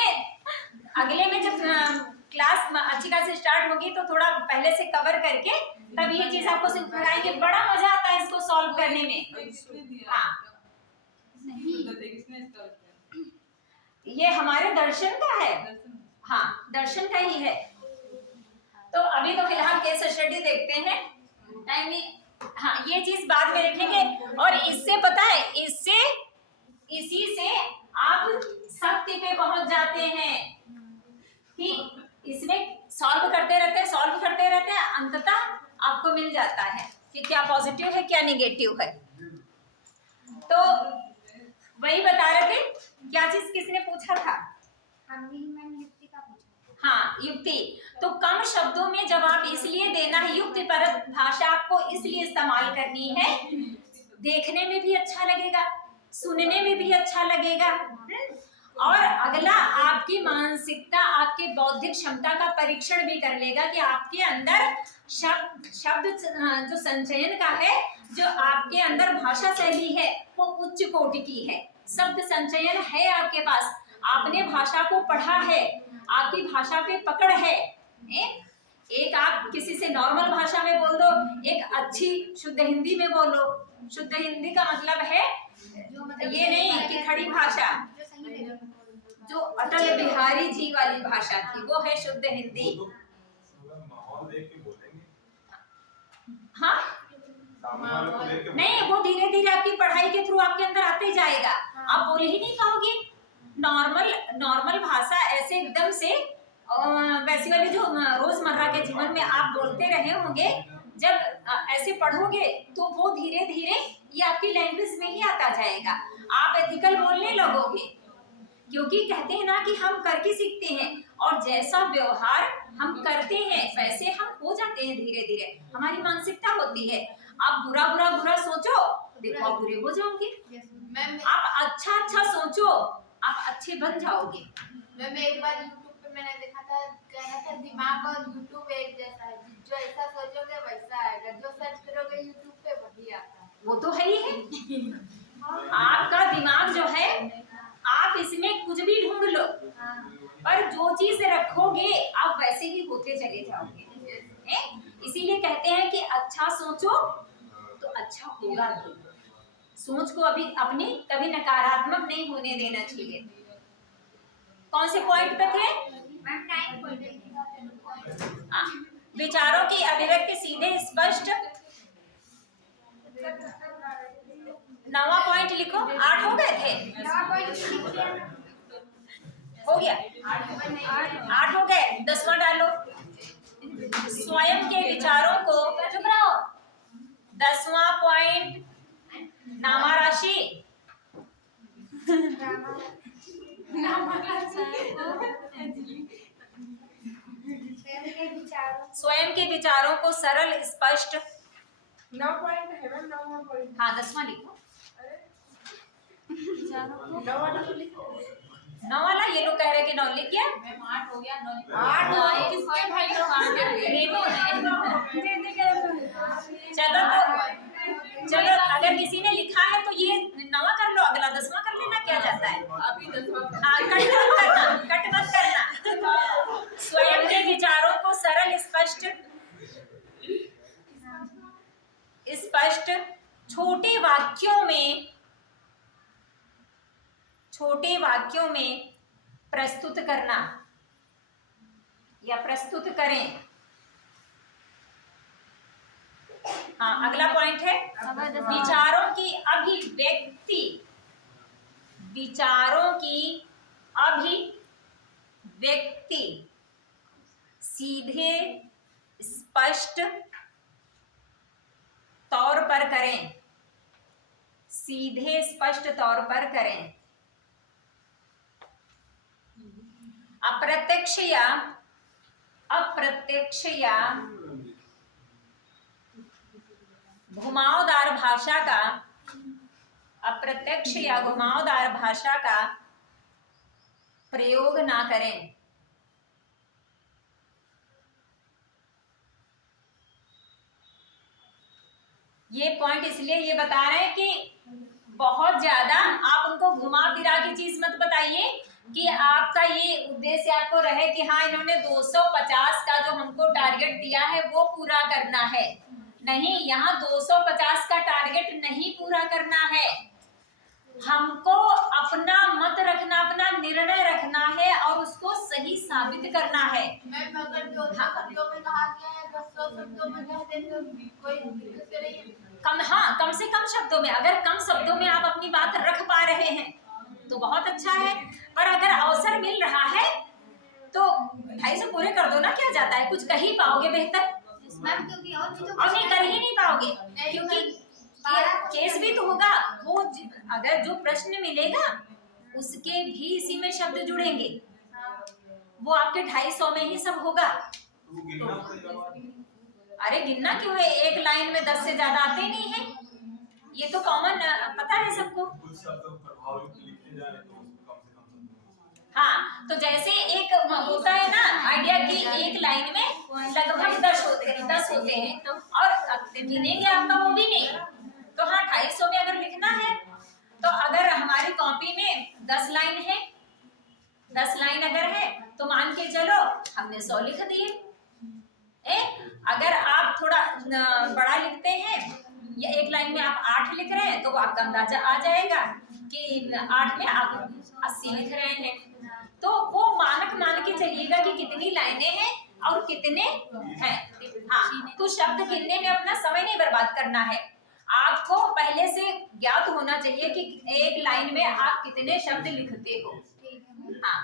अगले में जब क्लास अच्छी खासी स्टार्ट होगी तो थोड़ा पहले से कवर करके तब ये चीज आपको सिखाएंगे। बड़ा मजा आता है इसको सॉल्व करने में। किसने दिया? हाँ, किसने इसका उत्तर? ये हमारे दर्शन का है। दर्शन। हाँ, दर्शन का ही है। तो अभी तो फिलहाल केस स्टडी देखते हैं, टाइम नहीं। हाँ, ये चीज बाद में रखेंगे। और इससे पता है, इसी से आप सत्य पे पहुंच जाते हैं कि इसमें सॉल्व करते रहते हैं, अंततः आपको मिल जाता है कि क्या पॉजिटिव है क्या निगेटिव है। तो वही बता रहे थे, क्या चीज किसने पूछा था? मैंने युक्ति का पूछा। हाँ, युक्ति। तो कम शब्दों में जवाब इसलिए देना है, युक्ति परक भाषा आपको इसलिए इस्तेमाल करनी है, देखने में भी अच्छा लगेगा, सुनने में भी अच्छा लगेगा। और अगला, आपकी मानसिकता, आपके बौद्धिक क्षमता का परीक्षण भी कर लेगा कि आपके अंदर शब्द जो संचयन का है, जो आपके अंदर भाषा शैली है वो उच्च कोटि की है। शब्द संचयन है आपके पास, आपने भाषा को पढ़ा है, आपकी भाषा पे पकड़ है। एक आप किसी से नॉर्मल भाषा में बोल दो, एक अच्छी शुद्ध हिंदी में बोलो। शुद्ध हिंदी का मतलब है ये नहीं कि खड़ी भाषा, जो अटल बिहारी जी वाली भाषा थी वो है शुद्ध हिंदी। माहौल देख के बोलेंगे। हाँ, सामने वाले को देख के नहीं, वो धीरे धीरे आपकी पढ़ाई के थ्रू आपके अंदर आते जाएगा। आप बोल ही नहीं पाओगे। नॉर्मल भाषा ऐसे एकदम से वैसी वाली जो रोजमर्रा के जीवन में आप बोलते रहे होंगे, जब ऐसे पढ़ोगे तो वो धीरे धीरे ये आपकी लैंग्वेज में ही आता जाएगा। आप एथिकल बोलने लगोगे, क्योंकि कहते हैं ना कि हम करके सीखते हैं, और जैसा व्यवहार हम करते हैं वैसे हम हो जाते हैं। धीरे धीरे हमारी मानसिकता होती है। आप बुरा सोचो, देखो आप बुरे हो जाओगे। आप अच्छा सोचो, आप अच्छे बन जाओगे। मैम, एक बार यूट्यूब पे मैंने देखा था, कहना था दिमाग और यूट्यूब एक जैसा है, जो ऐसा सोचोगे वैसा आएगा, जो सर्च करोगे यूट्यूब पे वही आता है। वो तो है ही है। आपका दिमाग जो है, आप इसमें कुछ भी ढूंढ लो, पर जो चीज रखोगे आप वैसे ही होते चले जाओगे। इसीलिए कहते हैं कि अच्छा सोचो तो अच्छा होगा भी। सोच को अभी अपनी कभी नकारात्मक नहीं होने देना चाहिए। कौन से पॉइंट पे थे? विचारों की अभिव्यक्ति सीधे स्पष्ट। 9वां पॉइंट लिखो। 8 हो गए थे? हो गया, 8 हो गए। 10वां डालो। स्वयं के विचारों को, चुप रहो। 10वां पॉइंट, नामा राशि। स्वयं के विचारों को सरल स्पष्ट। 9 पॉइंट है मैम, 9वां पॉइंट। हाँ, 10वां लिखो। 9 वाला ये लोग कह रहे कि 9 लिख गया। 8 हो गया, 8 किसके भाई लोग आ गए? रेनू चलो अगर किसी ने लिखा है तो ये 9वां कर लो, अगला 10वां कर लेना, क्या जाता है। अभी 10वां। हाँ, कट मत करना। स्वयं के विचारों को सरल स्पष्ट छोटे वाक्यों में प्रस्तुत करना या प्रस्तुत करें। हाँ, अगला पॉइंट है विचारों की अभिव्यक्ति सीधे स्पष्ट तौर पर करें। अप्रत्यक्ष या घुमावदार भाषा का, अप्रत्यक्ष या घुमावदार भाषा का प्रयोग ना करें। ये पॉइंट इसलिए ये बता रहे हैं कि बहुत ज्यादा आप उनको घुमा फिरा की चीज मत बताइए कि आपका ये उद्देश्य आपको रहे कि हाँ इन्होंने 250 का जो हमको टारगेट दिया है वो पूरा करना है। नहीं, यहाँ 250 का टारगेट नहीं पूरा करना है, हमको अपना मत रखना, अपना निर्णय रखना है और उसको सही साबित करना है। मैम अगर 200 शब्दों में कहा गया है 200 शब्दों में कहते तो कोई दिक्कत तो नहीं है। कम से कम शब्दों में, अगर कम शब्दों में आप अपनी बात रख पा रहे हैं तो बहुत अच्छा है, पर अगर अवसर मिल रहा है तो 250 पूरे कर दो ना, क्या जाता है, कुछ कह ही पाओगे बेहतर मैम, क्योंकि और भी तो और नहीं कर ही नहीं पाओगे, क्योंकि केस भी तो होगा। वो अगर जो प्रश्न मिलेगा उसके भी इसी में शब्द जुड़ेंगे, वो आपके 250 में ही सब होगा। अरे गिनना क्यों है, एक लाइन में 10 से ज्यादा आते नहीं है, ये तो कॉमन पता है सबको। हाँ, तो जैसे एक होता है ना आइडिया कि एक लाइन में लगभग 10 होते हैं और गिनेंगे आपका वो भी नहीं, तो हाँ 250 में अगर लिखना है तो अगर हमारी कॉपी में 10 लाइन है, 10 लाइन अगर है तो मान के चलो हमने 100 लिख दिए। अगर आप थोड़ा बड़ा लिखते हैं या एक लाइन में आप 8 लिख रहे हैं तो आपका अंदाजा आ जाएगा कि 8 में आप 80 लिख रहे हैं, तो वो मानक मान के चलिएगा कि कितनी लाइनें हैं और कितने हैं। हाँ, तो शब्द गिनने में अपना समय नहीं बर्बाद करना है, आपको पहले से ज्ञात होना चाहिए कि एक लाइन में आप कितने शब्द लिखते हो। हाँ,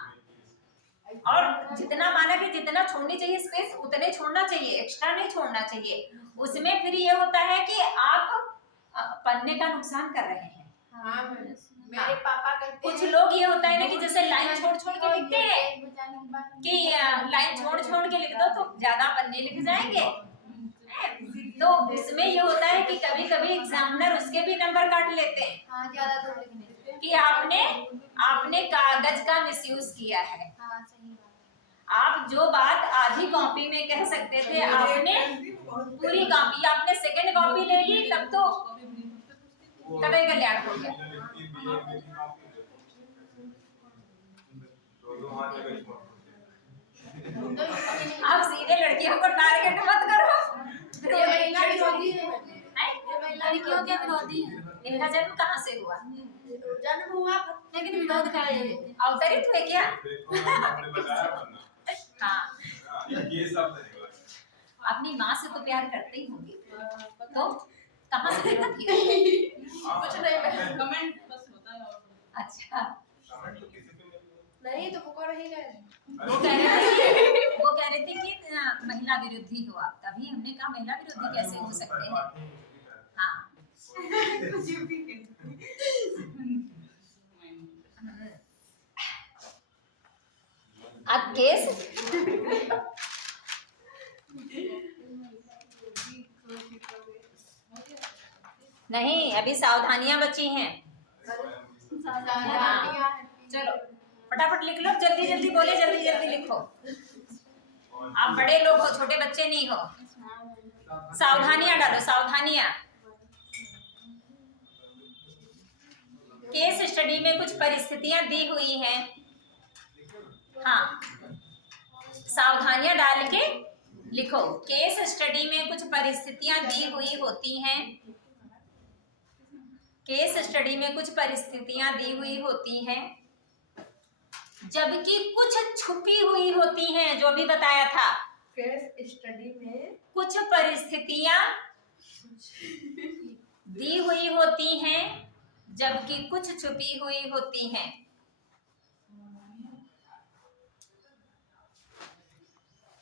और जितना माना कि जितना छोड़नी चाहिए स्पेस उतने छोड़ना चाहिए, एक्स्ट्रा नहीं छोड़ना चाहिए। उसमें फिर ये होता है कि आप पढ़ने का नुकसान कर रहे हैं। हाँ, मेरे पापा कहते कुछ लोग ये होता है ना कि जैसे लाइन छोड़ छोड़ के लिखते हैं कि लाइन छोड़ छोड़ के लिख दो तो ज्यादा पन्ने लिख जाएंगे, तो इसमें ये होता है कि कभी कभी एग्जामिनर उसके भी नंबर काट लेते हैं। हाँ, ज्यादा तो लिखने कि आपने कागज का मिसयूज किया है। हाँ, सही बात। आप जो बात आधी कॉपी में कह सकते थे आपने पूरी कॉपी, आपने सेकंड कॉपी ले ली तब तो कतई कल्याण हो गया। आप सीधे लड़कियों को टारगेट मत करो, ये महिला विरोधी है, लड़कियों के विरोधी है। इनका जन्म कहाँ से हुआ? जन्म हुआ लेकिन विरोध कर रहे थे। अवतरित हुए क्या? हाँ, अपनी माँ से तो प्यार करते ही होंगे, तो कहाँ से विरोधी हुए? कुछ नहीं, कमेंट बस होता है और अच्छा, नहीं तो वो कर ही गए। वो कह रहे थे कि महिला विरोधी हो आप, तभी हमने कहा महिला विरोधी कैसे हो सकते हैं। हाँ, अब केस नहीं, अभी सावधानियां बची हैं। चलो फटाफट लिख लो, जल्दी जल्दी बोले, जल्दी जल्दी लिखो। आप बड़े लोग हो, छोटे बच्चे नहीं हो। सावधानियां डालो, सावधानियां। केस स्टडी में कुछ परिस्थितियां दी हुई हैं, हाँ, सावधानियां डाल के लिखो। केस स्टडी में कुछ परिस्थितियां दी हुई होती हैं, केस स्टडी में कुछ परिस्थितियां दी हुई होती हैं, जबकि कुछ छुपी हुई होती हैं, जो भी बताया था। केस स्टडी में कुछ परिस्थितियां दी हुई होती हैं, जबकि कुछ छुपी हुई होती हैं।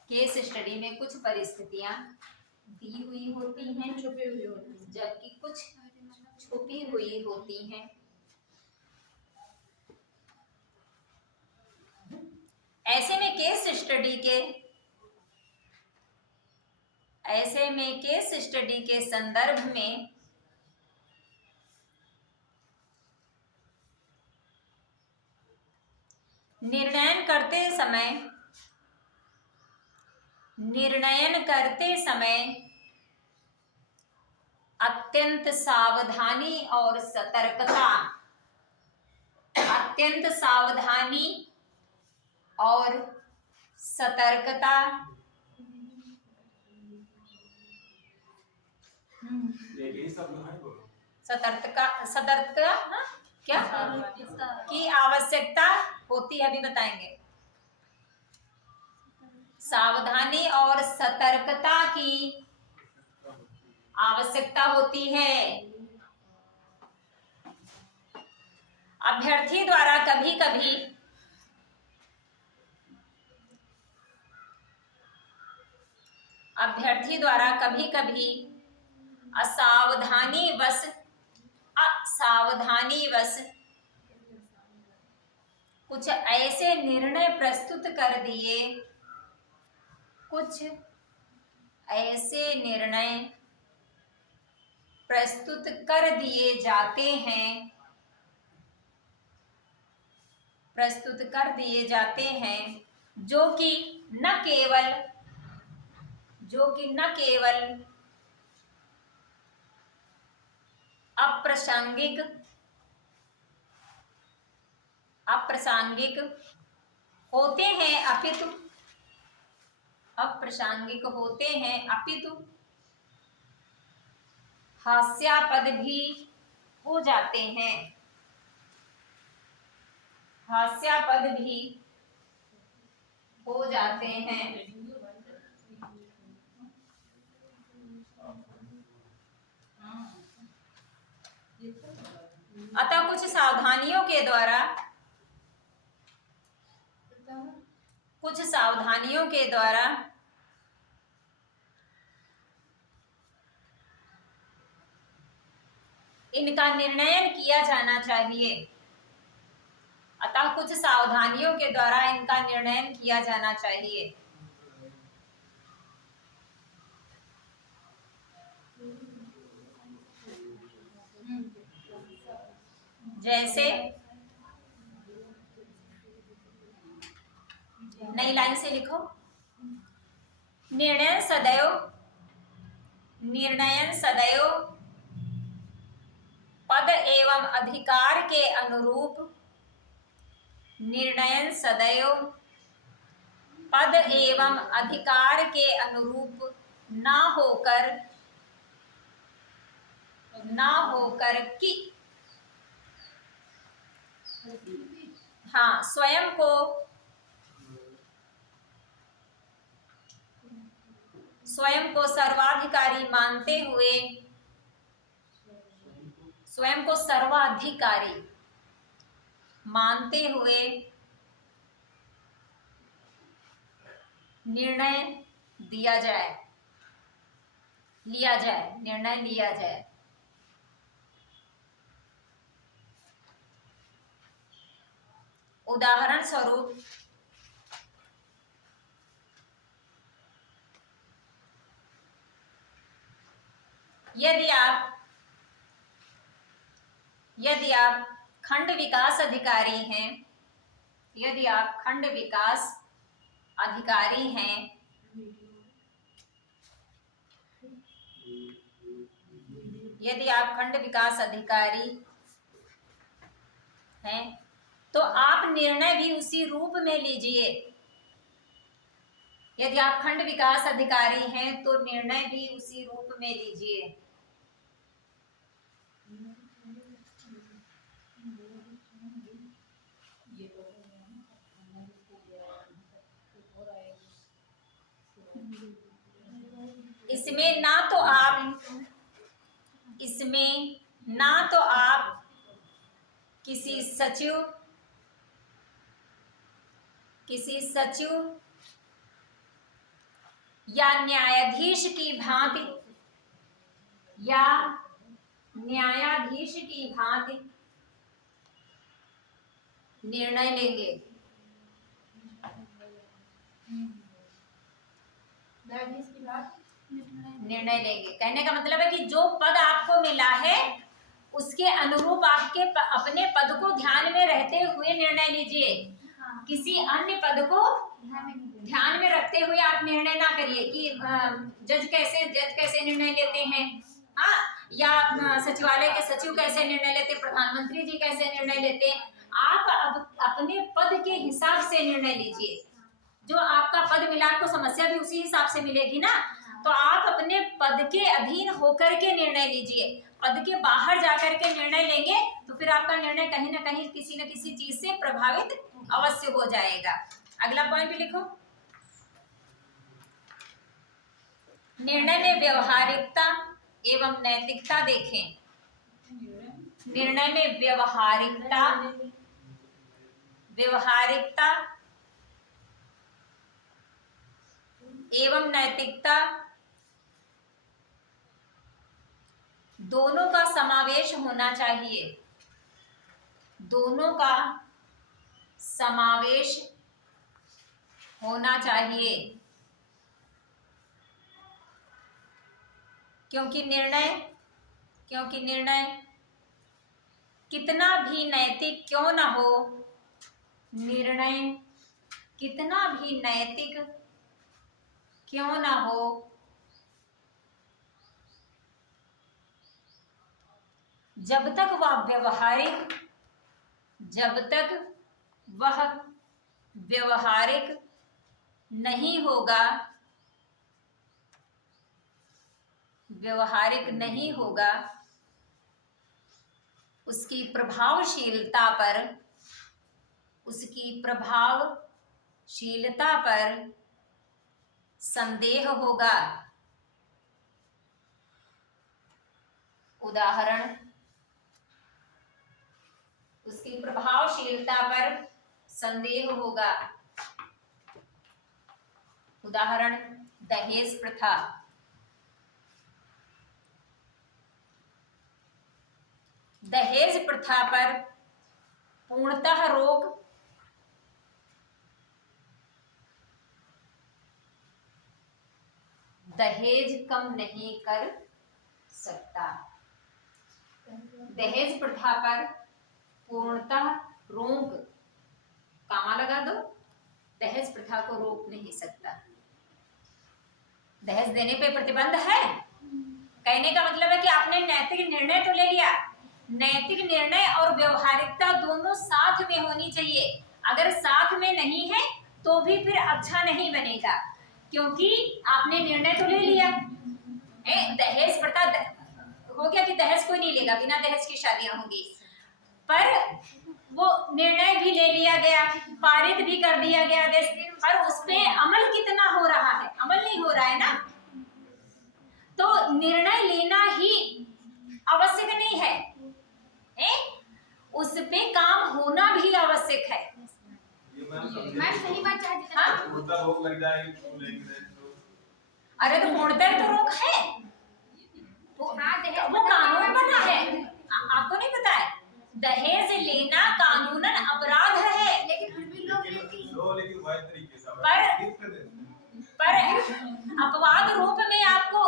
केस स्टडी में कुछ परिस्थितियां दी हुई होती हैं, छुपी हुई होती है। जबकि कुछ छुपी हुई होती हैं। ऐसे में केस स्टडी के ऐसे में केस स्टडी के संदर्भ में निर्णयन करते समय अत्यंत सावधानी और सतर्कता सतर्कता क्या की आवश्यकता होती है, अभी बताएंगे। सावधानी और सतर्कता की आवश्यकता होती है। अभ्यर्थी द्वारा कभी कभी असावधानीवश कुछ ऐसे निर्णय प्रस्तुत कर दिए जाते हैं जो कि न केवल अप्रासंगिक होते हैं अपितु हास्यास्पद भी हो जाते हैं। अतः कुछ सावधानियों के द्वारा इनका निर्णयन किया जाना चाहिए। जैसे नई लाइन से लिखो, निर्णय सदैव पद एवं अधिकार के अनुरूप ना होकर कि स्वयं को सर्वाधिकारी मानते हुए निर्णय लिया जाए। उदाहरण स्वरूप यदि आप खंड विकास अधिकारी हैं, तो आप निर्णय भी उसी रूप में लीजिए। यदि आप खंड विकास अधिकारी हैं तो निर्णय भी उसी रूप में लीजिए। इसमें ना तो आप किसी सचिव या न्यायाधीश की भांति निर्णय लेंगे। निर्णय लेंगे। कहने का मतलब है कि जो पद आपको मिला है उसके अनुरूप अपने पद को ध्यान में रहते हुए निर्णय लीजिए। किसी अन्य पद को ध्यान में रखते हुए आप निर्णय ना करिए कि जज कैसे निर्णय लेते हैं, हाँ, या सचिवालय के सचिव कैसे निर्णय लेते, प्रधानमंत्री जी कैसे निर्णय लेते। आप अब अपने पद के हिसाब से निर्णय लीजिए। जो आपका पद मिला आपको समस्या भी उसी हिसाब से मिलेगी ना, तो आप अपने पद के अधीन होकर के निर्णय लीजिए। पद के बाहर जाकर के निर्णय लेंगे तो फिर आपका निर्णय कहीं ना कहीं किसी न किसी चीज से प्रभावित अवश्य हो जाएगा। अगला पॉइंट भी लिखो। निर्णय में व्यवहारिकता एवं नैतिकता देखें। निर्णय में व्यवहारिकता एवं नैतिकता दोनों का समावेश होना चाहिए। दोनों का समावेश होना चाहिए, क्योंकि निर्णय कितना भी नैतिक क्यों ना हो, निर्णय कितना भी नैतिक क्यों ना हो, जब तक वह व्यवहारिक नहीं होगा, उसकी प्रभावशीलता पर संदेह होगा। उदाहरण, उसकी प्रभावशीलता पर संदेह होगा। उदाहरण, दहेज प्रथा। दहेज प्रथा पर पूर्णतः रोक दहेज कम नहीं कर सकता। दहेज प्रथा पर पूर्णतः रोक, कामा लगा दो, दहेज प्रथा को रोक नहीं सकता। दहेज देने पे प्रतिबंध है। कहने का मतलब है कि आपने नैतिक निर्णय तो ले लिया। नैतिक निर्णय और व्यवहारिकता दोनों साथ में होनी चाहिए। अगर साथ में नहीं है तो भी फिर अच्छा नहीं बनेगा, क्योंकि आपने निर्णय तो ले लिया। दहेज प्रथा हो गया कि दहेज कोई नहीं लेगा, बिना दहेज की शादियां होंगी, पर वो निर्णय भी ले लिया गया, पारित भी कर दिया गया देश, पर उस पे अमल कितना हो रहा है? अमल नहीं हो रहा है ना। तो निर्णय लेना ही आवश्यक नहीं है, उस पे काम होना भी आवश्यक है। मैम सही बात चाहती थी। हाँ? रोक लग जाएगी तो लेंगे। अरे तो पूर्णतः तो रोक है, वो कानून बना है। आपको नहीं पता है? दहेज लेना कानूनन अपराध है, लेकिन फिर भी लोग लेती हैं। लेकिन वही तरीके से पर अपवाद रूप में आपको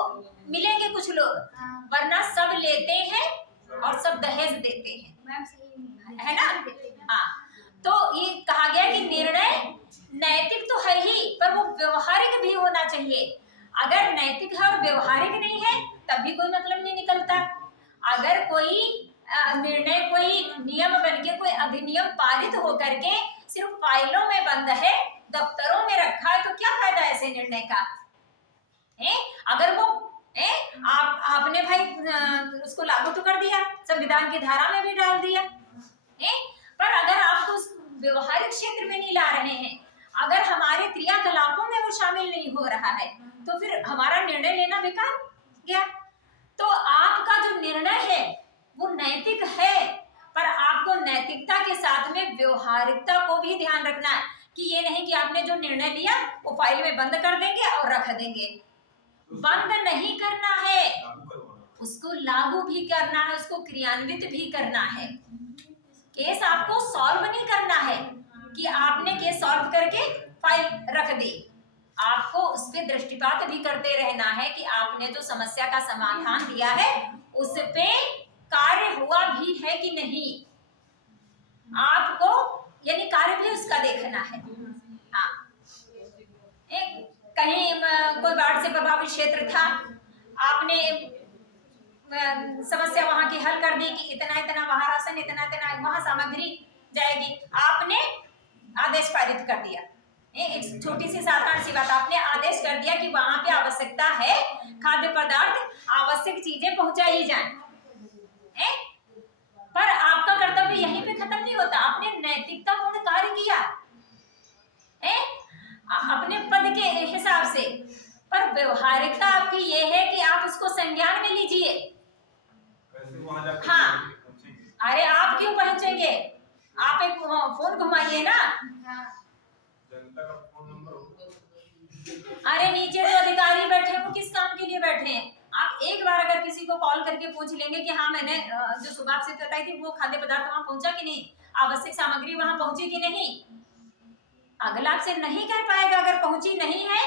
मिलेंगे कुछ लोग, वरना सब लेते हैं और सब दहेज देते हैं। मैम सही है ना? हाँ, तो ये कहा गया कि निर्णय नैतिक तो है ही, पर वो व्यवहारिक भी होना चाहिए। अगर नैतिक है और व्यवहारिक नहीं है तब भी कोई मतलब नहीं निकलता। अगर कोई निर्णय, कोई नियम बनके, कोई अधिनियम पारित होकर के सिर्फ फाइलों में बंद है, दफ्तरों में रखा है, तो क्या फायदा ऐसे निर्णय का? अगर वो आपने भाई उसको लागू तो कर दिया, संविधान की धारा में भी डाल दिया, पर अगर आप तो उस व्यवहारिक क्षेत्र में नहीं ला रहे हैं, अगर हमारे क्रियाकलापों में वो शामिल नहीं हो रहा है, तो फिर हमारा निर्णय लेना बेकार गया। तो आपका जो निर्णय है वो नैतिक है, पर आपको नैतिकता के साथ में व्यवहारिकता को भी ध्यान रखना है कि ये नहीं कि आपने जो निर्णय लिया वो फाइल में बंद कर देंगे और रख देंगे। बंद नहीं करना है, उसको लागू भी करना है, उसको क्रियान्वित भी करना है। केस आपको सॉल्व नहीं करना है कि आपने केस सॉल्व करके फाइल रख दी, आपको उस पर दृष्टिपात भी करते रहना है कि आपने जो समस्या का समाधान दिया है उस पे कार्य हुआ भी है कि नहीं, आपको यानी कार्य भी उसका देखना है। हाँ, एक कहीं कोई बाढ़ से प्रभावित क्षेत्र था, आपने समस्या वहां की हल कर दी कि इतना इतना वहां राशन, इतना इतना वहां सामग्री जाएगी, आपने आदेश पारित कर दिया। एक छोटी सी साधारण सी बात, आपने आदेश कर दिया कि वहां पे आवश्यकता है खाद्य पदार्थ, आवश्यक चीजें पहुंचाई जाएं। पर आपका कर्तव्य यहीं पे खत्म नहीं होता, आपने नैतिकतापूर्ण कार्य किया अपने पद के हिसाब से, पर व्यवहारिकता आपकी ये है कि आप उसको संज्ञान में लीजिए। हाँ, अरे आप क्यों पहुंचेंगे, आप एक फोन घुमाइए ना। अरे नीचे जो अधिकारी बैठे हैं वो किस काम के लिए बैठे हैं? आप एक बार अगर किसी को कॉल करके पूछ लेंगे कि हाँ मैंने जो सुबह आपसे बताई थी वो खाद्य पदार्थ वहां पहुंचा कि नहीं, आवश्यक सामग्री वहां पहुंची कि नहीं, अगला आपसे नहीं कह पाएगा अगर पहुंची नहीं है,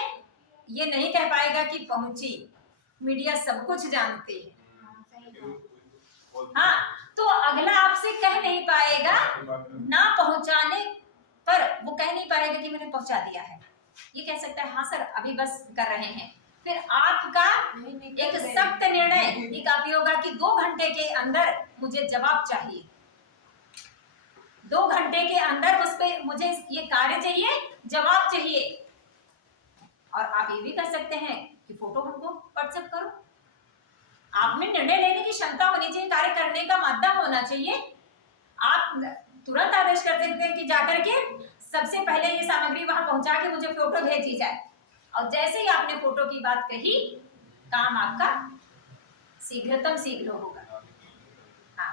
ये नहीं कह पाएगा कि पहुंची। मीडिया सब कुछ जानती है। हाँ, तो अगला आपसे कह नहीं पाएगा, ना पहुंचाने पर वो कह नहीं पाएगा कि मैंने पहुंचा दिया है, ये कह सकता है हाँ सर अभी बस कर रहे हैं। फिर आपका एक सख्त निर्णय ये काफी होगा कि 2 घंटे के अंदर मुझे जवाब चाहिए, 2 घंटे के अंदर उस पे मुझे ये कार्य चाहिए, जवाब चाहिए। और आप ये भी कर सकते हैं कि फोटो हमको व्हाट्सएप करो। आप में निर्णय लेने की क्षमता होनी चाहिए, कार्य करने का माध्यम होना चाहिए। आप तुरंत आदेश कर सकते हैं कि जाकर के सबसे पहले ये सामग्री वहां पहुंचा के मुझे फोटो भेजी जाए, और जैसे ही आपने फोटो की बात कही काम आपका शीघ्रतम शीघ्र होगा। हाँ,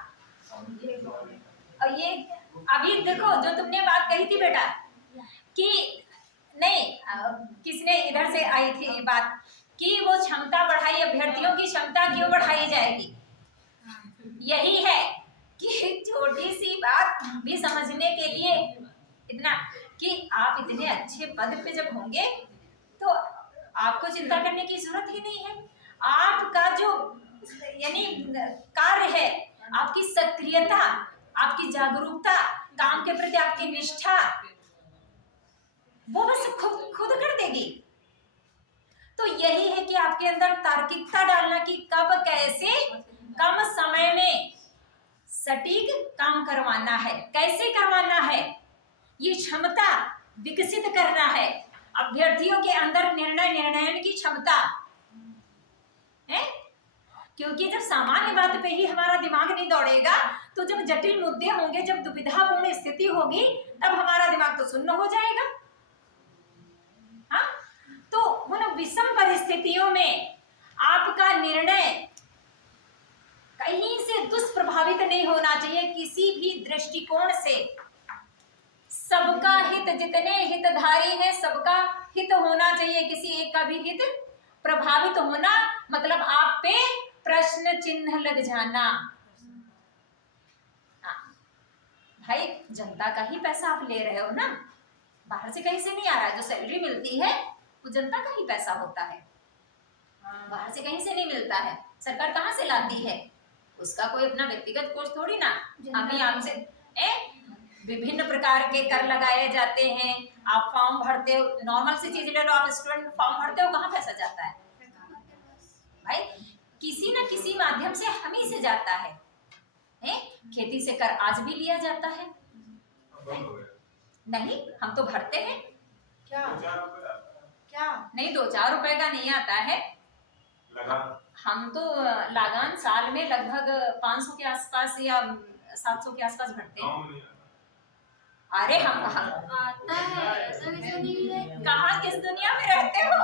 और ये अभी देखो जो तुमने बात कही थी बेटा कि नहीं किसने इधर से आई थी ये बात कि वो क्षमता बढ़ाई, अभ्यर्थियों की क्षमता क्यों बढ़ाई जाएगी, यही है कि छोटी सी बात भी समझने के लिए इतना कि आप इतने अच्छे पद पे जब होंगे तो आपको चिंता करने की जरूरत ही नहीं है। आपका जो यानी कार्य है, आपकी सक्रियता, आपकी जागरूकता, काम के प्रति आपकी निष्ठा, वो बस खुद कर देगी। तो यही है कि आपके अंदर तार्किकता डालना कि कब कैसे कम समय में सटीक काम करवाना है, कैसे करवाना है, ये क्षमता विकसित करना है। अभ्यर्थियों के अंदर निर्णय की क्षमता है, क्योंकि जब सामान्य बात पे ही हमारा दिमाग नहीं दौड़ेगा तो जब जटिल मुद्दे होंगे, जब दुविधापूर्ण स्थिति होगी, तब हमारा दिमाग तो शून्य हो जाएगा। हाँ, तो उन विषम परिस्थितियों में आपका निर्णय कहीं से दुष्प्रभावित नहीं होना चाहिए, किसी भी दृष्टिकोण से। सबका हित, जितने हितधारी हैं सबका हित होना चाहिए, किसी एक का भी हित प्रभावित होना मतलब आप पे प्रश्न चिन्ह लग जाना। भाई जनता का ही पैसा आप ले रहे हो ना, बाहर से कहीं से नहीं आ रहा है। जो सैलरी मिलती है वो जनता का ही पैसा होता है, बाहर से कहीं से नहीं मिलता है। सरकार कहाँ से लाती है, उसका कोई अपना व्यक्तिगत कोष थोड़ी ना। अभी आपसे विभिन्न प्रकार के कर लगाए जाते हैं, आप फॉर्म भरते हो, नॉर्मल सी चीज ले लो, आप स्टूडेंट फॉर्म भरते हो, कहाँ पैसा जाता है भाई, किसी न किसी माध्यम से हम ही से जाता है। खेती से कर आज भी लिया जाता है, नहीं हम तो भरते हैं। क्या नहीं, 2-4 रुपए का नहीं आता है, हम तो लगान साल में लगभग 500 के आसपास या 700 के आसपास भरते हैं। अरे हम आता है, कहाँ किस दुनिया में रहते हो?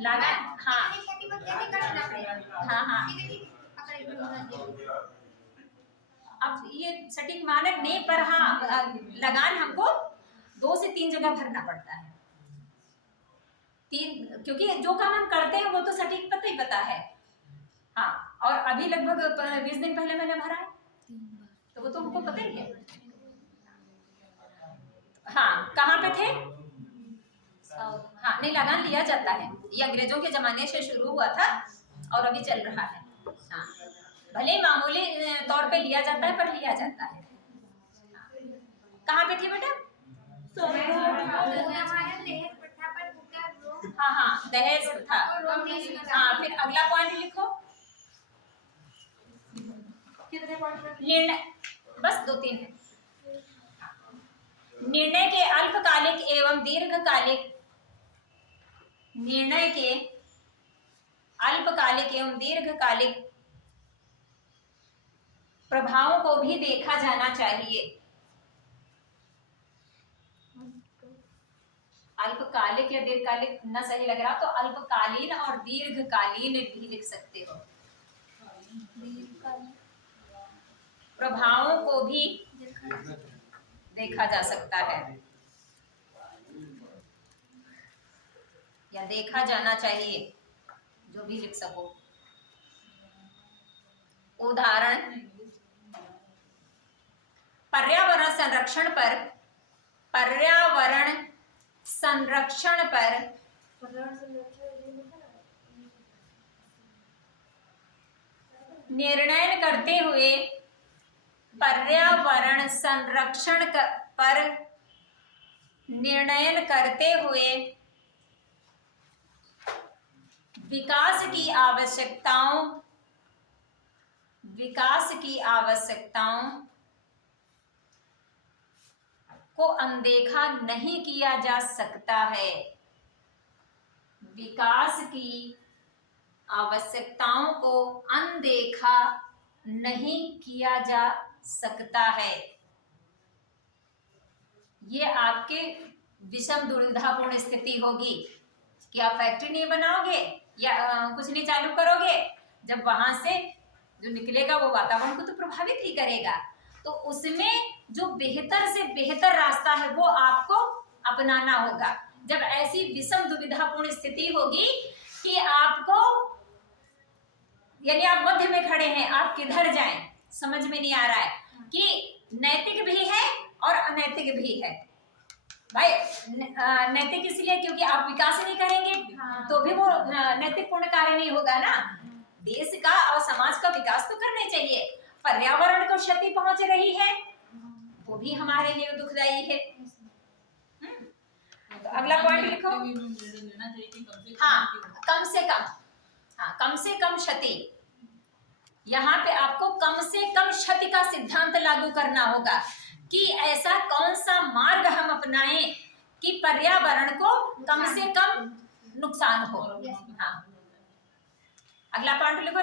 लगान, हाँ, अब ये सटीक मानक नहीं, पर हाँ लगान हमको 2 से 3 जगह भरना पड़ता है। 3, क्योंकि जो काम हम करते हैं वो तो सटीक पता ही पता है। हाँ, और अभी लगभग 20 दिन पहले मैंने भरा है, तो वो तो हमको पता ही है। हाँ कहाँ पे थे? हाँ नहीं, लगान लिया जाता है, ये अंग्रेजों के जमाने से शुरू हुआ था और अभी चल रहा है। हाँ भले ही मामूली तौर पे लिया जाता है पर लिया जाता है। कहाँ पे थी बेटा? हमारा दहेज प्रथा पर पूरा रोक हाँ हाँ दहेज प्रथा। हाँ फिर अगला पॉइंट लिखो। कितने पॉइंट? निर्णय, बस 2-3 है। निर्णय के अल्पकालिक एवं दीर्घकालिक, निर्णय के अल्पकालिक एवं दीर्घकालिक प्रभावों को भी देखा जाना चाहिए। अल्पकालिक या दीर्घकालिक न सही लग रहा तो अल्पकालीन और दीर्घकालीन भी लिख सकते हो। प्रभावों को भी देखा जा सकता है या देखा जाना चाहिए, जो भी लिख सको। उदाहरण, पर्यावरण संरक्षण पर, पर्यावरण संरक्षण पर निर्णय करते हुए, पर्यावरण संरक्षण पर निर्णय करते हुए विकास की आवश्यकताओं को अनदेखा नहीं किया जा सकता है। विकास की आवश्यकताओं को अनदेखा नहीं किया जा सकता है। ये आपके विषम दुविधापूर्ण स्थिति होगी कि आप फैक्ट्री नहीं बनाओगे या कुछ नहीं चालू करोगे, जब वहां से जो निकलेगा वो वातावरण को तो प्रभावित ही करेगा। तो उसमें जो बेहतर से बेहतर रास्ता है वो आपको अपनाना होगा। जब ऐसी विषम दुविधापूर्ण स्थिति होगी कि आपको, यानी आप मध्य में खड़े हैं, आप किधर जाएं समझ में नहीं आ रहा है, कि नैतिक भी है और अनैतिक भी है। भाई नैतिक इसलिए क्योंकि आप विकास नहीं करेंगे तो भी वो नैतिक पूर्ण कार्य नहीं होगा ना। देश का और समाज का विकास तो करने चाहिए। पर्यावरण को क्षति पहुंच रही है वो भी हमारे लिए दुखदायी है। तो अगला पॉइंट लिखो। हाँ कम से कम, हाँ कम से कम क्षति, यहाँ पे आपको कम से कम क्षति का सिद्धांत लागू करना होगा कि ऐसा कौन सा मार्ग हम अपनाएं कि पर्यावरण को कम से कम नुकसान हो। हाँ अगला पॉइंट लिखो।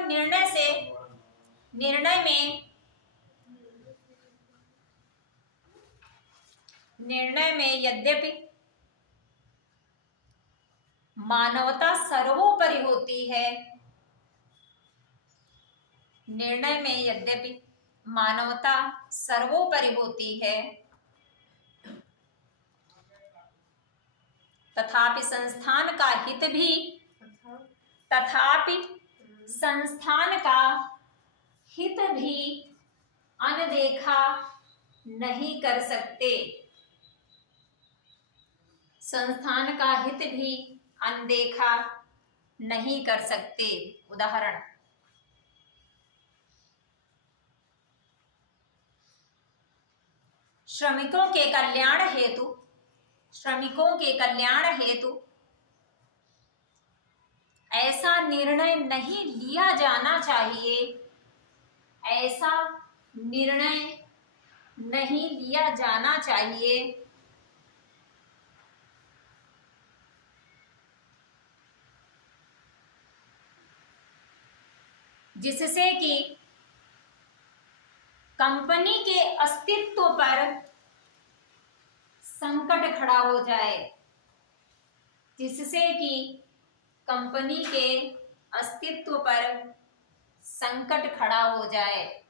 निर्णय में यद्यपि मानवता सर्वोपरि होती है, निर्णय में यद्यपि मानवता सर्वोपरि होती है, तथापि संस्थान का हित भी अनदेखा नहीं कर सकते। संस्थान का हित भी अनदेखा नहीं कर सकते। उदाहरण, श्रमिकों के कल्याण हेतु ऐसा निर्णय नहीं लिया जाना चाहिए, ऐसा निर्णय नहीं लिया जाना चाहिए जिससे कि कंपनी के अस्तित्व पर संकट खड़ा हो जाए, जिससे कि कंपनी के अस्तित्व पर संकट खड़ा हो जाए।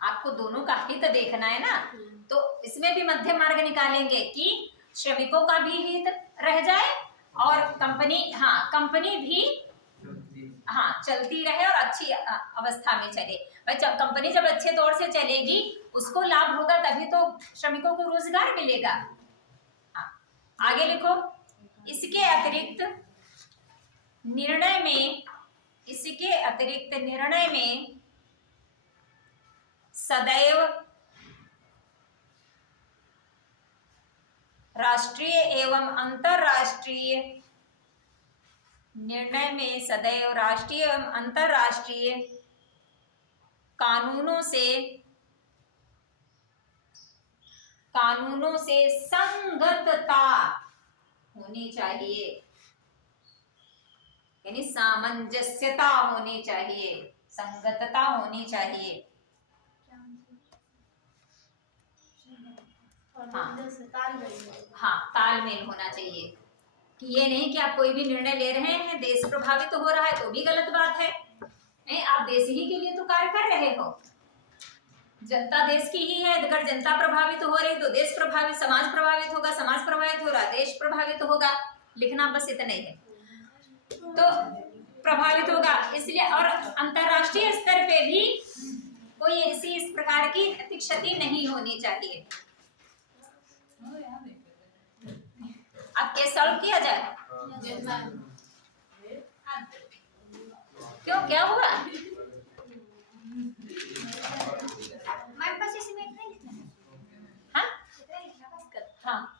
आपको दोनों का हित देखना है ना, तो इसमें भी मध्य मार्ग निकालेंगे कि श्रमिकों का भी हित रह जाए और कंपनी भी हाँ चलती रहे और अच्छी अवस्था में चले। भाई जब कंपनी जब अच्छे तौर से चलेगी उसको लाभ होगा, तभी तो श्रमिकों को रोजगार मिलेगा। हाँ आगे लिखो। इसके अतिरिक्त निर्णय में सदैव राष्ट्रीय एवं अंतरराष्ट्रीय कानूनों से संगतता होनी चाहिए, यानी सामंजस्यता होनी चाहिए, संगतता होनी चाहिए। हाँ तालमेल होना चाहिए कि ये नहीं कि आप कोई भी निर्णय ले रहे हैं, देश प्रभावित हो रहा है तो भी गलत बात है। नहीं, आप देश ही के लिए तो कार्य कर रहे हो, जनता देश की ही है। अगर जनता प्रभावित हो रही तो देश प्रभावित, समाज प्रभावित होगा, समाज प्रभावित हो रहा देश प्रभावित होगा। लिखना बस इतना ही है, तो प्रभावित होगा इसलिए। और अंतरराष्ट्रीय स्तर पे भी कोई ऐसी इस प्रकार की क्षति नहीं होनी चाहिए। अब केस सॉल्व किया जाए। क्यों, क्या हुआ? हमारे पास इसमें इतना ही लिखना है। हाँ इतना ही लिखना बस। हाँ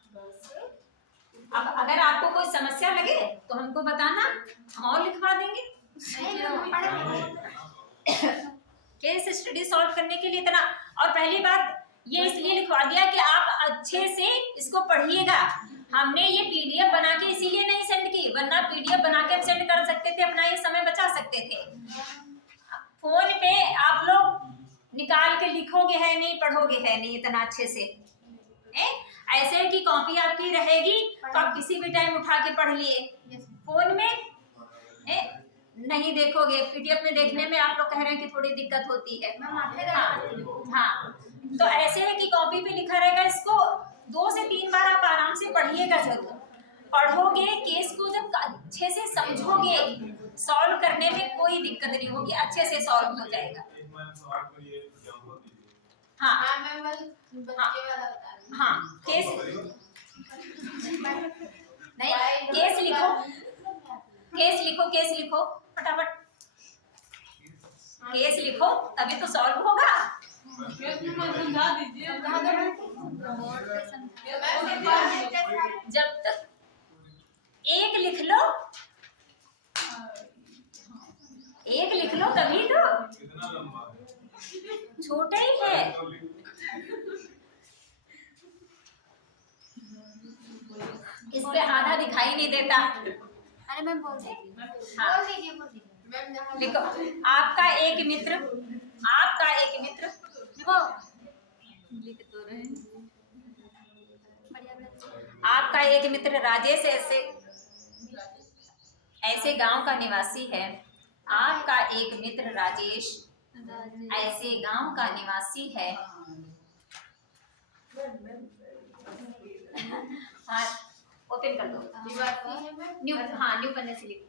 अब अगर आपको कोई समस्या लगे तो हमको बताना, हम और लिखवा देंगे। नहीं, हम पढ़ेंगे। केस स्टडी सॉल्व करने के लिए इतना। और पहली बात ये इसलिए लिखवा दिया कि आप अच्छे से इसको पढ़िएगा। हमने ये पीडीएफ बना के इसीलिए नहीं सेंड की, वरना पीडीएफ बना के सेंड कर सकते थे, अपना ये समय बचा सकते थे। फोन पे आप लोग निकाल के लिखोगे है नहीं, पढ़ोगे है नहीं इतना अच्छे से। ऐसे की कॉपी आपकी रहेगी तो आप किसी भी टाइम उठा के पढ़ लिए। फोन में नहीं देखोगे, पीडीएफ में देखने में आप लोग कह रहे हैं कि थोड़ी दिक्कत होती है। हाँ तो ऐसे है कि कॉपी पे लिखा रहेगा, इसको 2 से 3 बार आप आराम से पढ़िएगा जरूर। पढ़ोगे, केस को जब अच्छे से समझोगे, सॉल्व करने में कोई दिक्कत नहीं होगी, अच्छे से सॉल्व हो जाएगा। हाँ हाँ केस नहीं, केस लिखो फटाफट। केस लिखो तभी तो सॉल्व होगा। समझा दीजिए। जब तक एक लिख लो तभी तो। छोटा ही है। इस पे आधा दिखाई नहीं देता। अरे मैं बोल देती हूँ। हाँ। बोल दीजिए। लिखो। आपका एक मित्र लिखो। लिख तो रहे हैं। आपका एक मित्र राजेश ऐसे गांव का निवासी है। आपका एक मित्र राजेश ऐसे गांव का निवासी है। हाँ ओपन कर दो। न्यू पन्ने से लिखो।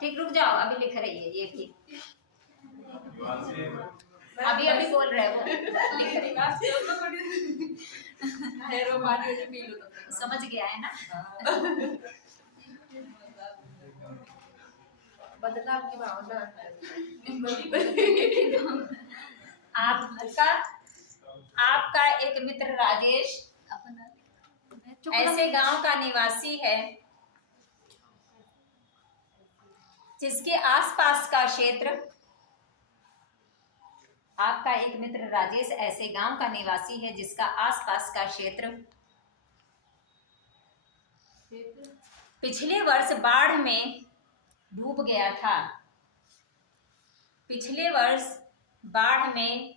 ठीक, रुक जाओ, अभी लिख रही है ये भी। अभी बोल रहे हो, लिख रही है। समझ गया है ना? बदलाव की भावना आपका एक मित्र राजेश ऐसे गांव का निवासी है जिसके आसपास का क्षेत्र। आपका एक मित्र राजेश ऐसे गांव का निवासी है जिसका आसपास का क्षेत्र पिछले वर्ष बाढ़ में डूब गया था। पिछले वर्ष बाढ़ में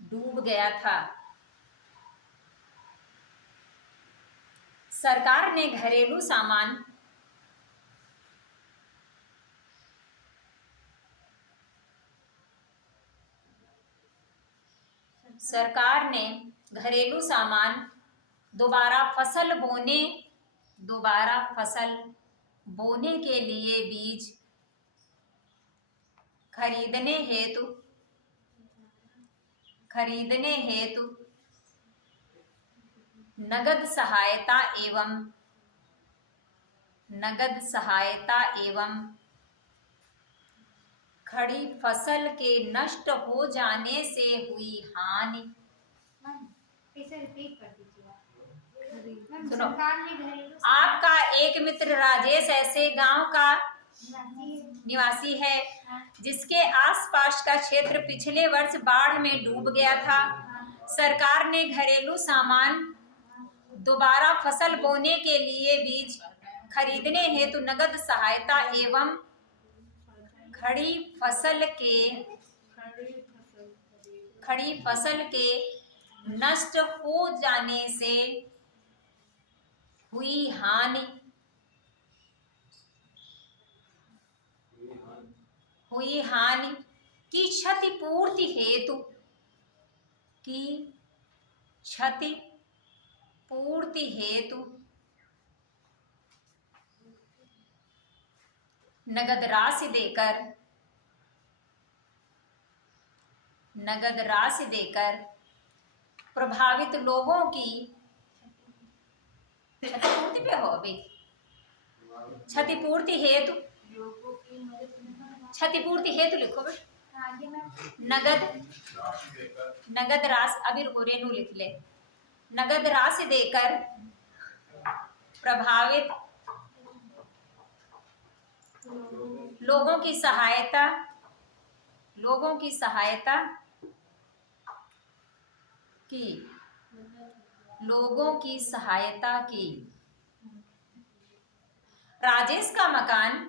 डूब गया था। सरकार ने घरेलू सामान दोबारा फसल बोने दोबारा फसल बोने के लिए बीज खरीदने हेतु नगद सहायता एवं खड़ी फसल के नष्ट हो जाने से हुई हानि। मैम इसे रिपीट कर दीजिए मैम। सुनो। सरकार ने घरेलू आपका एक मित्र राजेश ऐसे गांव का निवासी निवासी है जिसके आसपास का क्षेत्र पिछले वर्ष बाढ़ में डूब गया था। सरकार ने घरेलू सामान दोबारा फसल बोने के लिए बीज खरीदने हेतु नगद सहायता एवं खड़ी फसल के नष्ट हो जाने से हुई हानि की क्षतिपूर्ति हेतु नगद राशि देकर प्रभावित लोगों की क्षतिपूर्ति पे हो अभी क्षतिपूर्ति हेतु लिखो बे। आगे मैम नगद राशि अभी रेनू लिख ले। नगद राशि देकर प्रभावित लोगों की सहायता की। राजेश का मकान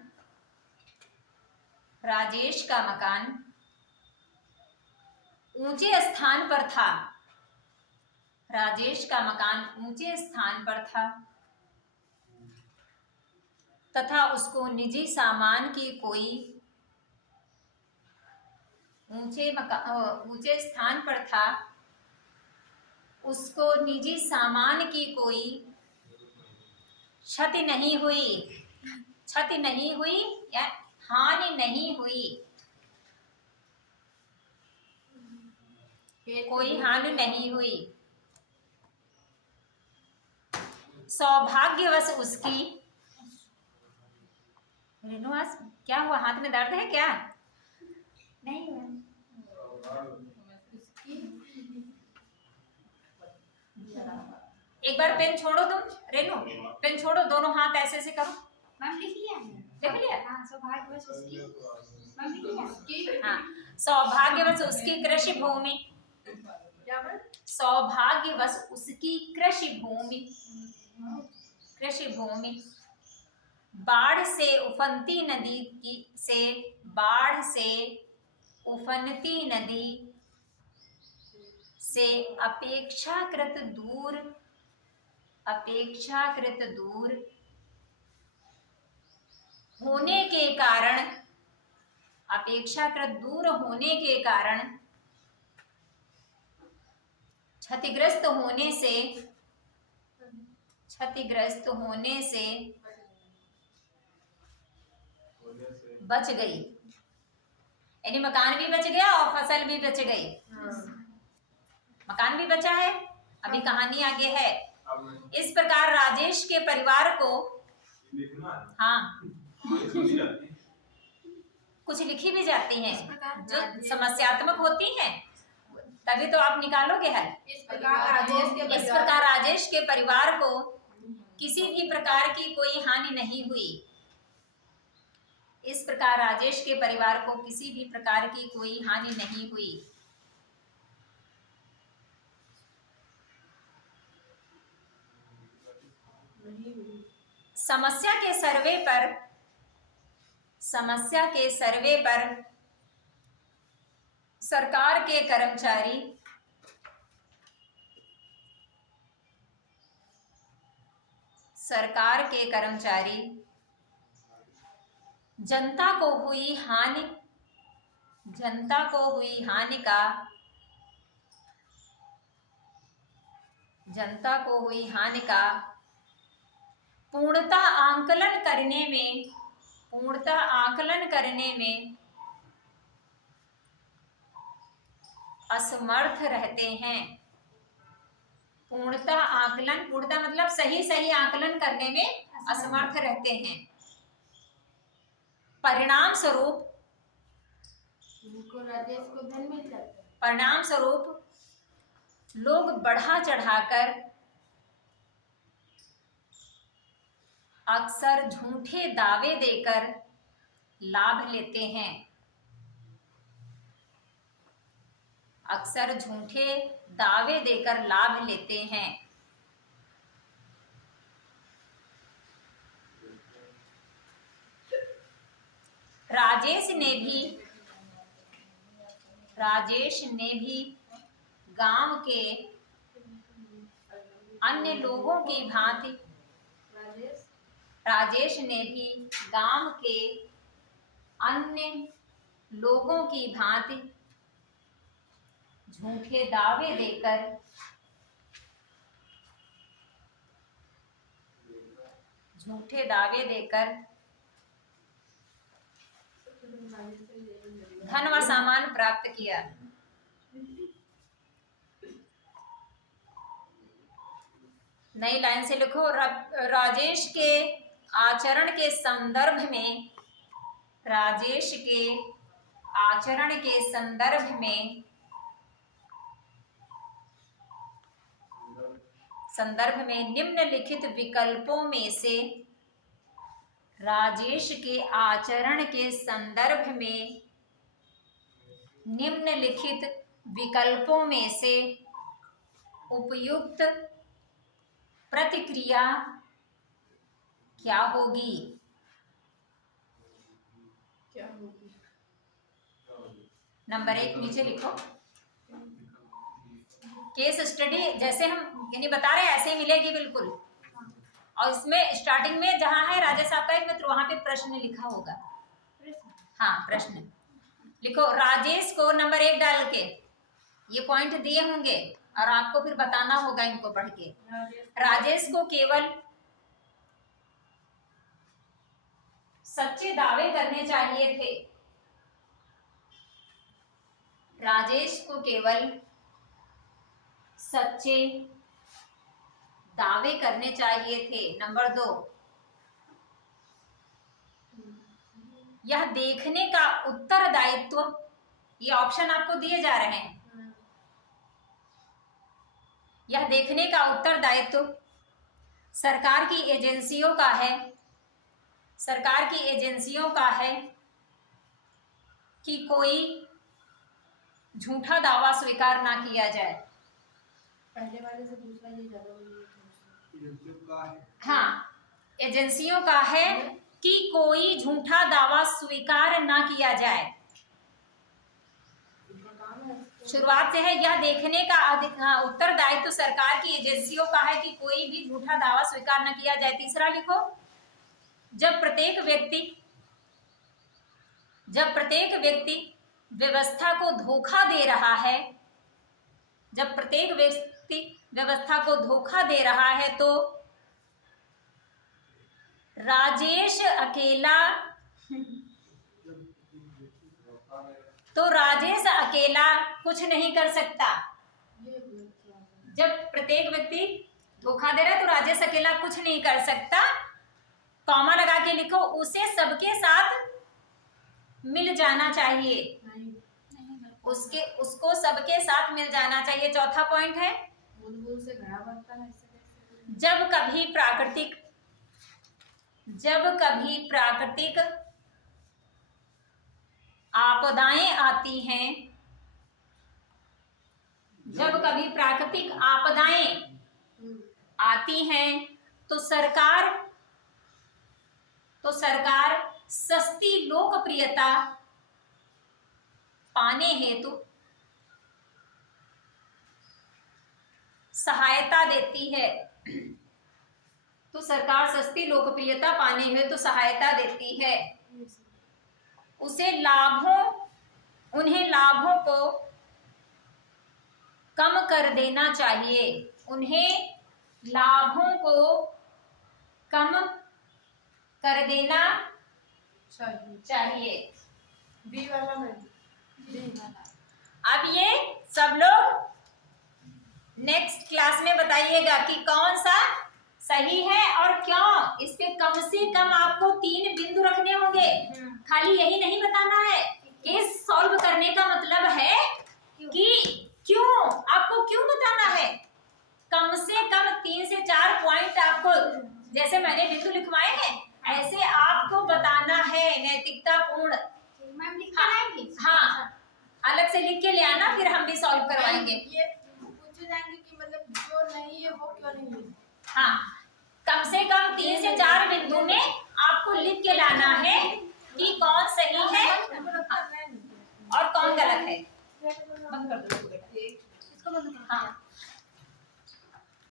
ऊंचे स्थान पर था तथा उसको निजी सामान की कोई क्षति नहीं हुई या हानि नहीं हुई। कोई हानि नहीं हुई। सौभाग्यवश उसकी रेनुआस क्या हुआ? हाथ में दर्द है क्या? नहीं मैम एक बार पेन छोड़ो तुम रेनू, पेन छोड़ो, दोनों हाथ ऐसे ऐसे करो। मैम लिख लिया है। देख लिया? हाँ सौभाग्यवश उसकी मैम लिख लिया। हाँ, सौभाग्यवश उसकी कृषि भूमि बाढ़ से उफनती नदी से अपेक्षाकृत दूर होने के कारण क्षतिग्रस्त होने से बच गई। यानी मकान भी बच गया और फसल भी बच गई। मकान भी बचा है। अभी कहानी आगे है। इस प्रकार राजेश के परिवार को कुछ लिखी भी जाती हैं जो समस्यात्मक होती हैं, तभी तो आप निकालोगे हल। इस प्रकार राजेश के परिवार को किसी भी प्रकार की कोई हानि नहीं हुई। इस प्रकार राजेश के परिवार को किसी भी प्रकार की कोई हानि नहीं हुई। समस्या के सर्वे पर सरकार के कर्मचारी जनता को हुई हानि का पूर्णतः आकलन करने में असमर्थ रहते हैं। पूर्णतः मतलब सही आकलन करने में असमर्थ रहते हैं। परिणाम स्वरूप लोग बढ़ा चढ़ाकर अक्सर झूठे दावे देकर लाभ लेते हैं। राजेश ने भी गांव के अन्य लोगों की भांति झूठे दावे देकर धन व सामान प्राप्त किया। नई लाइन से लिखो, राजेश के आचरण के संदर्भ में निम्नलिखित विकल्पों में से उपयुक्त प्रतिक्रिया क्या होगी? नंबर 1 नीचे लिखो। केस स्टडी जैसे हम यानी बता रहे हैं ऐसे ही मिलेगी बिल्कुल। और इसमें स्टार्टिंग में जहाँ है राजेश आपका एक मित्र, वहां पे प्रश्न लिखा होगा। हाँ, प्रश्न लिखो। राजेश को नंबर 1 डाल के ये पॉइंट दिए होंगे और आपको फिर बताना होगा इनको पढ़ के। राजेश को केवल सच्चे दावे करने चाहिए थे। नंबर 2, यह देखने का उत्तरदायित्व, ये ऑप्शन आपको दिए जा रहे हैं। यह देखने का उत्तरदायित्व सरकार की एजेंसियों का है कि कोई झूठा दावा स्वीकार ना किया जाए। पहले वाले से दूसरा ये ज्यादा हाँ, एजेंसियों का है कि कोई झूठा दावा स्वीकार ना किया जाए। शुरुआत से है, यह देखने का उत्तरदायित्व सरकार की एजेंसियों का है कि कोई भी झूठा दावा स्वीकार न किया जाए। तीसरा लिखो, जब प्रत्येक व्यक्ति व्यवस्था को धोखा दे रहा है तो राजेश अकेला कुछ नहीं कर सकता। जब प्रत्येक व्यक्ति धोखा दे रहा है तो राजेश अकेला कुछ नहीं कर सकता। कॉमा लगा के लिखो, उसे सबके साथ मिल जाना चाहिए। उसको सबके साथ मिल जाना चाहिए। चौथा पॉइंट है, से घड़ा बनता है। जब कभी प्राकृतिक आपदाएं आती हैं तो सरकार सस्ती लोकप्रियता पाने हेतु सहायता देती है। उन्हें लाभों को कम कर देना चाहिए चाहिए। बी वाला में अब ये सब लोग नेक्स्ट क्लास में बताइएगा कि कौन सा सही है और क्यों। इस पे कम से कम आपको 3 बिंदु रखने होंगे। खाली यही नहीं बताना है। केस सॉल्व करने का मतलब है कि क्यों, आपको क्यों बताना है। कम से कम 3 से 4 पॉइंट आपको, जैसे मैंने बिंदु लिखवाए हैं, ऐसे आपको बताना है नैतिकता पूर्ण। मैम लिख कर आएंगी? हाँ, अलग से लिख के ले आना, फिर हम भी सॉल्व करवाएंगे। ये पूछे जाएंगे कि मतलब जो नहीं है वो क्यों नहीं है। हाँ, कम से कम 3 से 4 बिंदु में आपको लिख के लाना है कि कौन सही है और कौन गलत है। बंद कर दो बेटा। इसको बंद करो। हाँ,